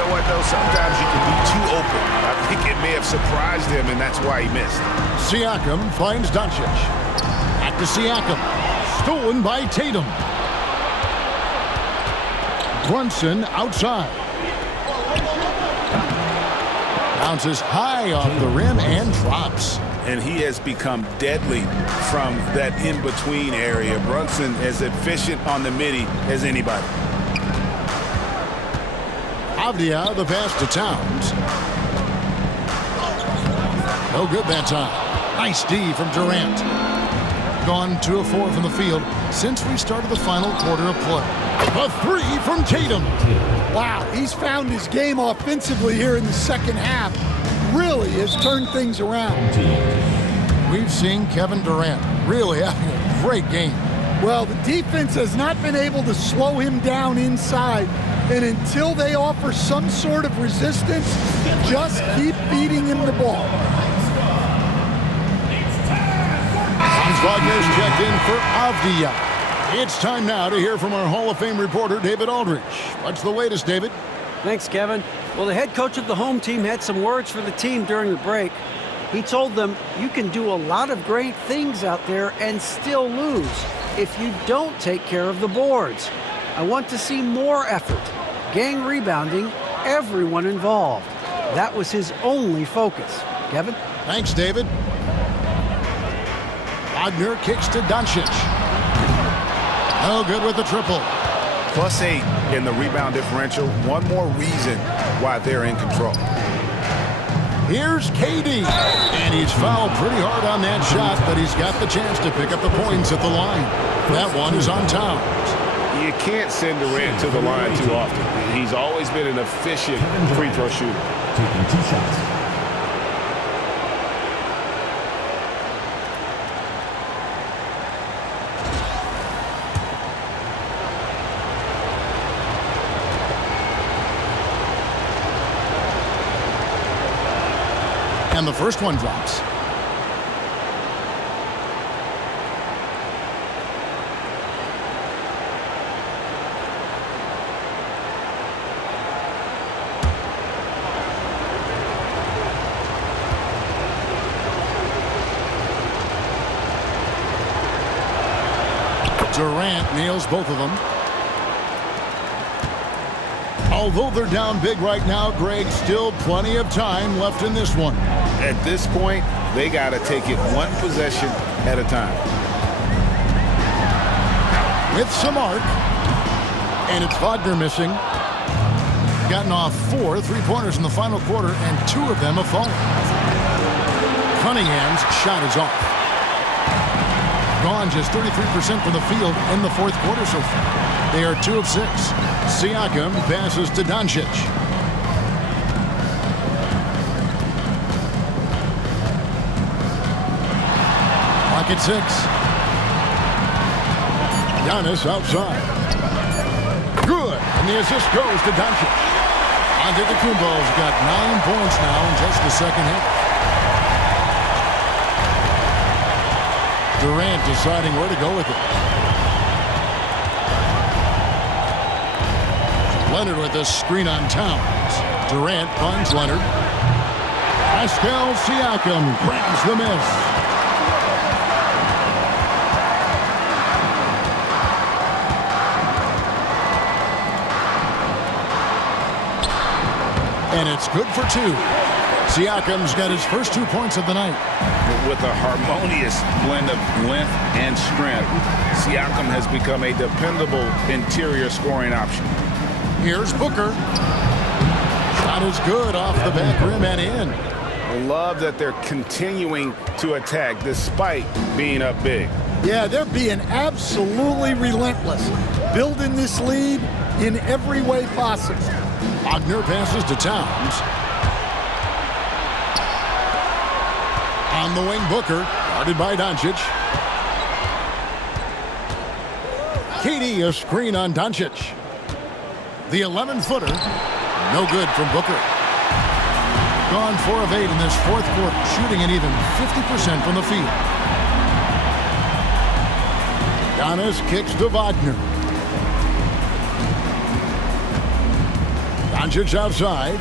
know what, though? Sometimes you can be too open. I think it may have surprised him, and that's why he missed. Siakam finds Doncic. Back to Siakam. Stolen by Tatum. Brunson outside. Bounces high off the rim and drops. And he has become deadly from that in-between area. Brunson as efficient on the midi as anybody. Avdia, the pass to Towns. No good that time. Nice D from Durant. Gone 2 of 4 from the field since we started the final quarter of play. A 3 from Tatum. Wow, he's found his game offensively here in the second half. Really has turned things around. We've seen Kevin Durant really having a great game. Well, the defense has not been able to slow him down inside. And until they offer some sort of resistance, just keep feeding him the ball. Franz Wagner's checked in for Avdia. It's time now to hear from our Hall of Fame reporter, David Aldridge. What's the latest, David? Thanks, Kevin. Well, the head coach of the home team had some words for the team during the break. He told them, you can do a lot of great things out there and still lose if you don't take care of the boards. I want to see more effort, gang rebounding, everyone involved. That was his only focus. Kevin? Thanks, David. Wagner kicks to Doncic. No good with the triple. +8 in the rebound differential. One more reason why they're in control. Here's KD. And he's fouled pretty hard on that shot, but he's got the chance to pick up the points at the line. That one is on Towns. You can't send Durant to the line too often. He's always been an efficient free throw shooter. Taking 2 shots. And the first one drops. Durant nails both of them. Although they're down big right now, Greg, still plenty of time left in this one. At this point, they got to take it one possession at a time. With some arc. And it's Wagner missing. Gotten off 4 3-pointers in the final quarter, and 2 of them have fallen. Cunningham's shot is off. Gone just 33% from the field in the fourth quarter so far. They are 2 of 6. Siakam passes to Doncic. Clock at 6. Giannis outside. Good. And the assist goes to Doncic. Antetokounmpo's got 9 points now in just the second half. Durant deciding where to go with it. Leonard with a screen on Towns. Durant finds Leonard. Pascal Siakam grabs the miss. And it's good for 2. Siakam's got his first 2 points of the night. With a harmonious blend of length and strength, Siakam has become a dependable interior scoring option. Here's Booker. Shot is good off the back rim and in. I love that they're continuing to attack despite being up big. Yeah, they're being absolutely relentless, building this lead in every way possible. Wagner passes to Towns. On the wing, Booker, guarded by Doncic. KD, a screen on Doncic. The 11-footer, no good from Booker. Gone 4 of 8 in this fourth quarter, shooting an even 50% from the field. Giannis kicks to Wagner. Doncic outside.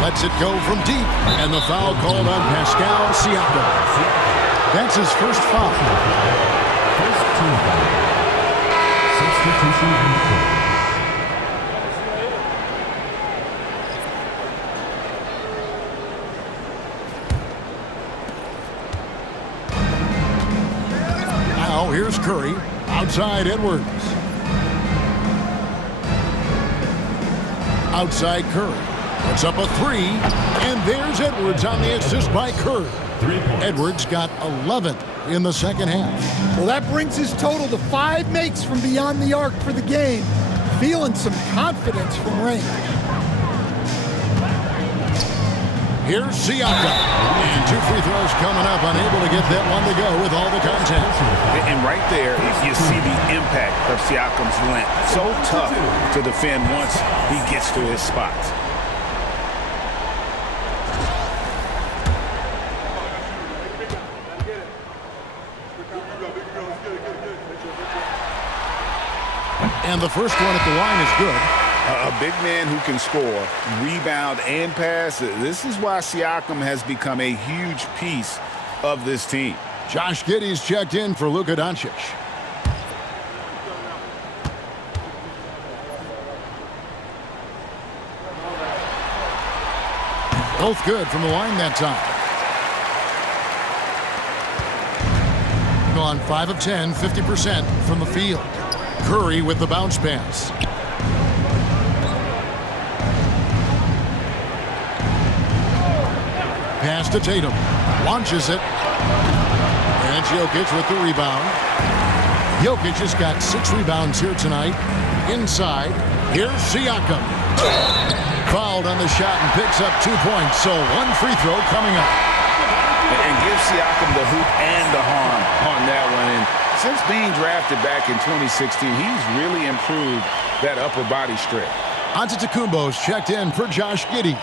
Lets it go from deep. And the foul called on Pascal Siakam. That's his first foul. First team foul. Substitution required. Now here's Curry. Outside Edwards. Outside Curry. Puts up a three. And there's Edwards on the assist by Curry. Edwards got 11 in the second half. Well, that brings his total to 5 makes from beyond the arc for the game. Feeling some confidence from range. Here's Siakam. And 2 free throws coming up. Unable to get that one to go with all the contact. And right there, you see the impact of Siakam's length. So tough to defend once he gets to his spots. And the first one at the line is good. A big man who can score, rebound, and pass. This is why Siakam has become a huge piece of this team. Josh Giddey's checked in for Luka Doncic. Both good from the line that time. Gone 5 of 10, 50% from the field. Curry with the bounce pass. Pass to Tatum. Launches it. And Jokic with the rebound. Jokic has got 6 rebounds here tonight. Inside. Here's Siakam. Fouled on the shot and picks up 2 points. So 1 free throw coming up. And give Siakam the hoop and the harm on that one. And since being drafted back in 2016, he's really improved that upper body strength. Antetokounmpo's checked in for Josh Giddey.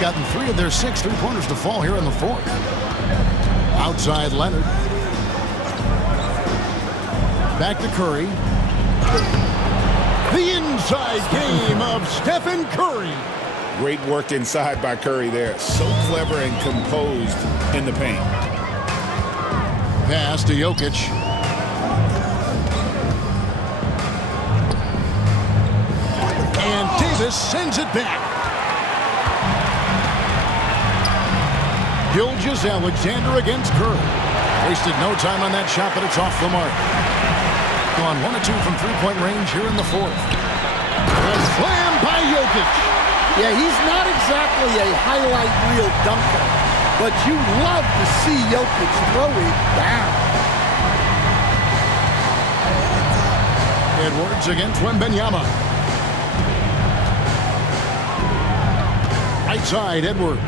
Gotten 3 of their 6 3-pointers to fall here in the fourth. Outside Leonard. Back to Curry. The inside game of Stephen Curry. Great work inside by Curry there. So clever and composed in the paint. Pass to Jokic. And Davis sends it back. Gilgeous-Alexander against Curry. Wasted no time on that shot, but it's off the mark. Gone 1 of 2 from 3-point range here in the fourth. A slam by Jokic. Yeah, he's not exactly a highlight reel dunker, but you love to see Jokic throw it down. Edwards against Wembanyama. Right side, Edwards.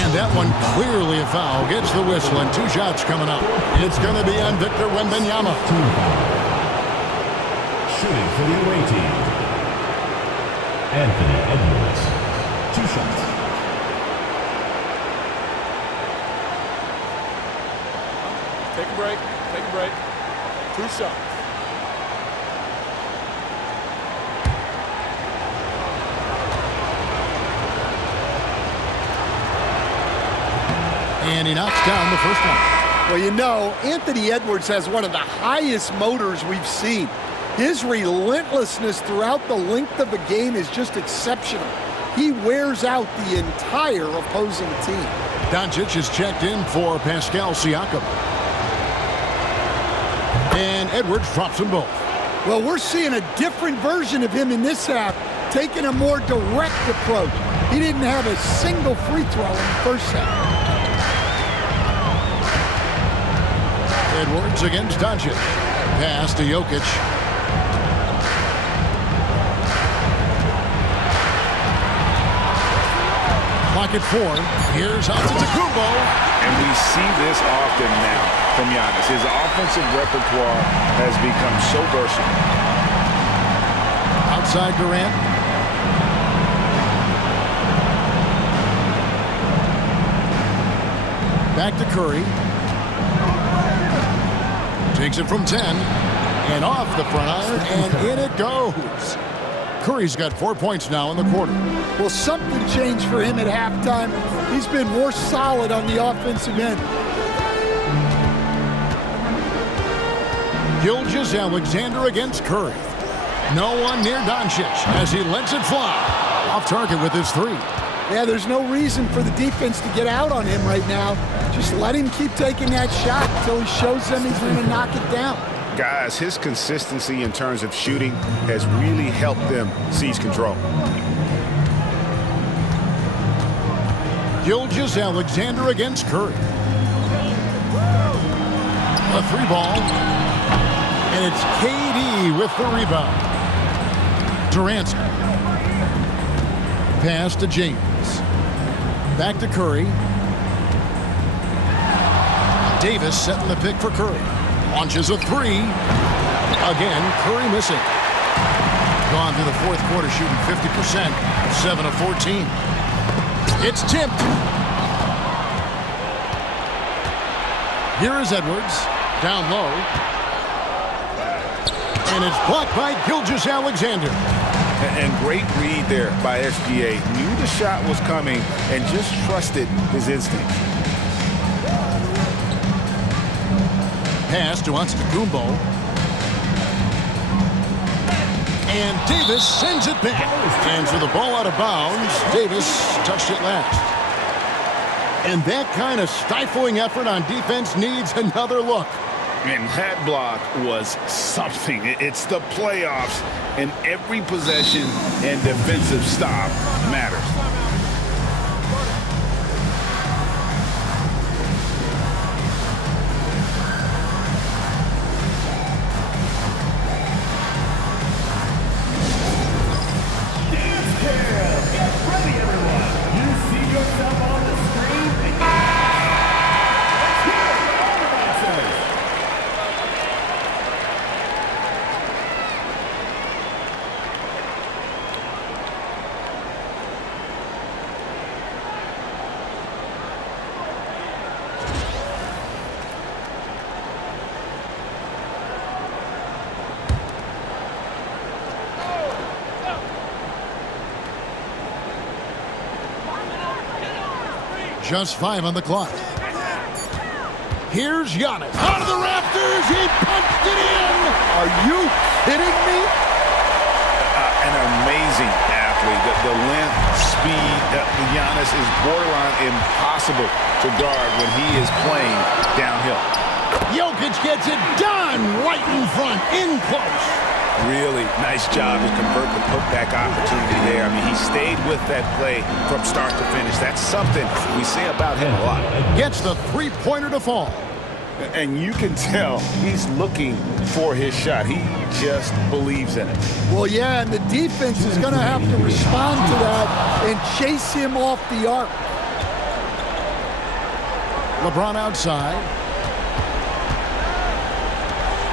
And that one clearly a foul. Gets the whistle and 2 shots coming up. It's going to be on Victor Wembanyama. Shooting for the away team, Anthony Edwards. 2 shots. Take a break. Take a break. 2 shots. And he knocks down the first one. Well, you know, Anthony Edwards has one of the highest motors we've seen. His relentlessness throughout the length of the game is just exceptional. He wears out the entire opposing team. Doncic is checked in for Pascal Siakam. And Edwards drops them both. Well, we're seeing a different version of him in this half, taking a more direct approach. He didn't have a single free throw in the first half. Edwards against Doncic. Pass to Jokic. Clock at 4. Here's Antetokounmpo. And we see this often now from Giannis. His offensive repertoire has become so versatile. Outside Durant. Back to Curry. Takes it from 10. And off the front iron, and in it goes. Curry's got 4 points now in the quarter. Well, something changed for him at halftime. He's been more solid on the offensive end. Gilgeous-Alexander against Curry. No one near Doncic as he lets it fly. Off target with his 3. Yeah, there's no reason for the defense to get out on him right now. Just let him keep taking that shot until he shows them he's going to knock it down. Guys, his consistency in terms of shooting has really helped them seize control. Gilgeous-Alexander against Curry. A 3 ball. And it's KD with the rebound. Durant. Pass to James. Back to Curry. Davis setting the pick for Curry. Launches a 3. Again, Curry missing. Gone through the fourth quarter shooting 50%. 7 of 14. It's tipped. Here is Edwards. Down low. And it's blocked by Gilgeous-Alexander. And great read there by SGA. Knew the shot was coming and just trusted his instinct. Pass to Antetokounmpo. And Davis sends it back. And for the ball out of bounds, Davis touched it last. And that kind of stifling effort on defense needs another look. And that block was something. It's the playoffs, and every possession and defensive stop matters. Just 5 on the clock. Here's Giannis. Out of the rafters, he punched it in. Are you kidding me? An amazing athlete. The length, speed, Giannis is borderline impossible to guard when he is playing downhill. Jokic gets it done right in front, in close. Really nice job to convert the putback opportunity there. I mean, he stayed with that play from start to finish. That's something we say about him a lot. Gets the three-pointer to fall. And you can tell he's looking for his shot. He just believes in it. Well, yeah, and the defense is going to have to respond to that and chase him off the arc. LeBron outside.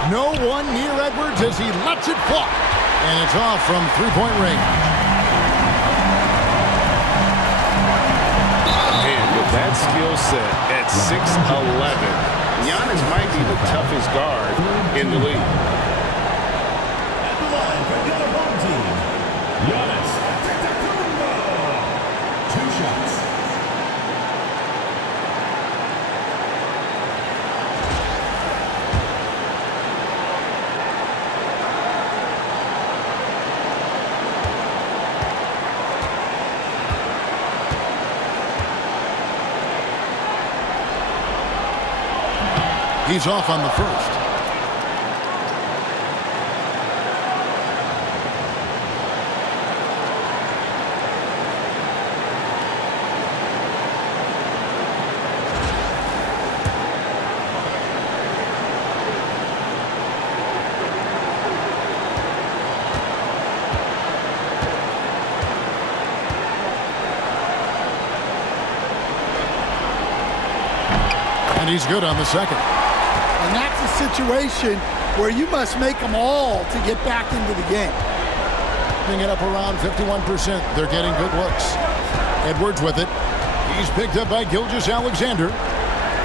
No one near Edwards as he lets it fly. And it's off from three-point range. And with that skill set at 6'11", Giannis might be the toughest guard in the league. At the line for the other home team, Giannis Antetokounmpo. 2 shots. He's off on the first. And he's good on the second. And that's a situation where you must make them all to get back into the game. Bring it up around 51%. They're getting good looks. Edwards with it. He's picked up by Gilgeous-Alexander.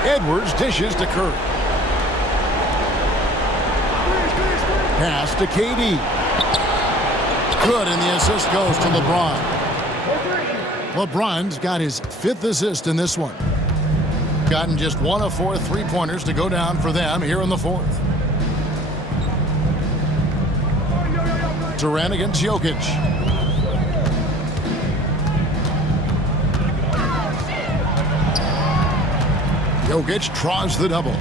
Edwards dishes to Curry. Pass to KD. Good, and the assist goes to LeBron. LeBron's got his 5th assist in this one. Gotten just 1 of 4 3-pointers to go down for them here in the 4th. Durant against Jokic. Jokic draws the double.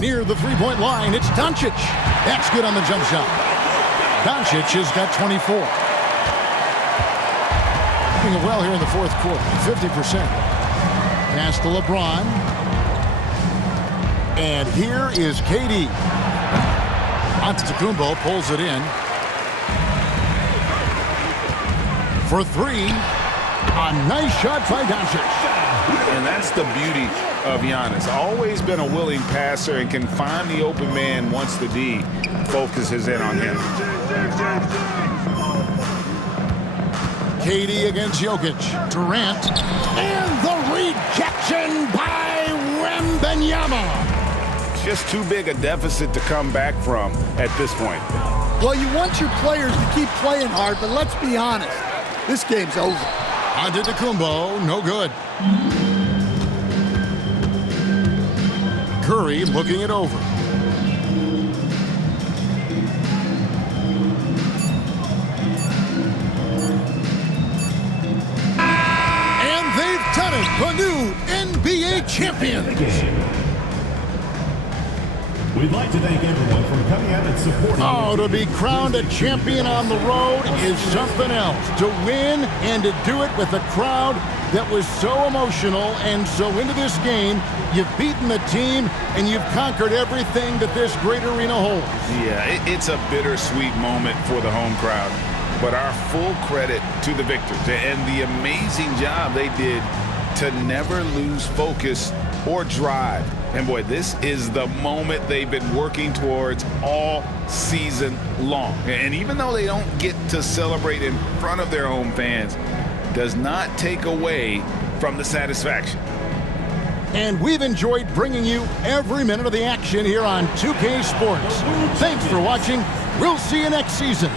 Near the 3-point line, it's Doncic. That's good on the jump shot. Doncic has got 24. Doing it well here in the 4th quarter, 50%. Pass to LeBron. And here is KD. Antetokounmpo pulls it in. For 3. A nice shot by Doncic. And that's the beauty of Giannis. Always been a willing passer and can find the open man once the D focuses in on him. KD against Jokic. Durant. And the rejection by Wembanyama. Just too big a deficit to come back from at this point. Well, you want your players to keep playing hard, but let's be honest. This game's over. Antetokounmpo, no good. Curry looking it over. And they've done it, the new NBA champions. We'd like to thank everyone for coming out and supporting. Oh, to be crowned a champion on the road is something else. To win and to do it with a crowd that was so emotional and so into this game, you've beaten the team and you've conquered everything that this great arena holds. Yeah, it's a bittersweet moment for the home crowd, but our full credit to the victors and the amazing job they did to never lose focus or drive. And boy, this is the moment they've been working towards all season long. And even though they don't get to celebrate in front of their home fans, does not take away from the satisfaction. And we've enjoyed bringing you every minute of the action here on 2K Sports. Thanks for watching. We'll see you next season.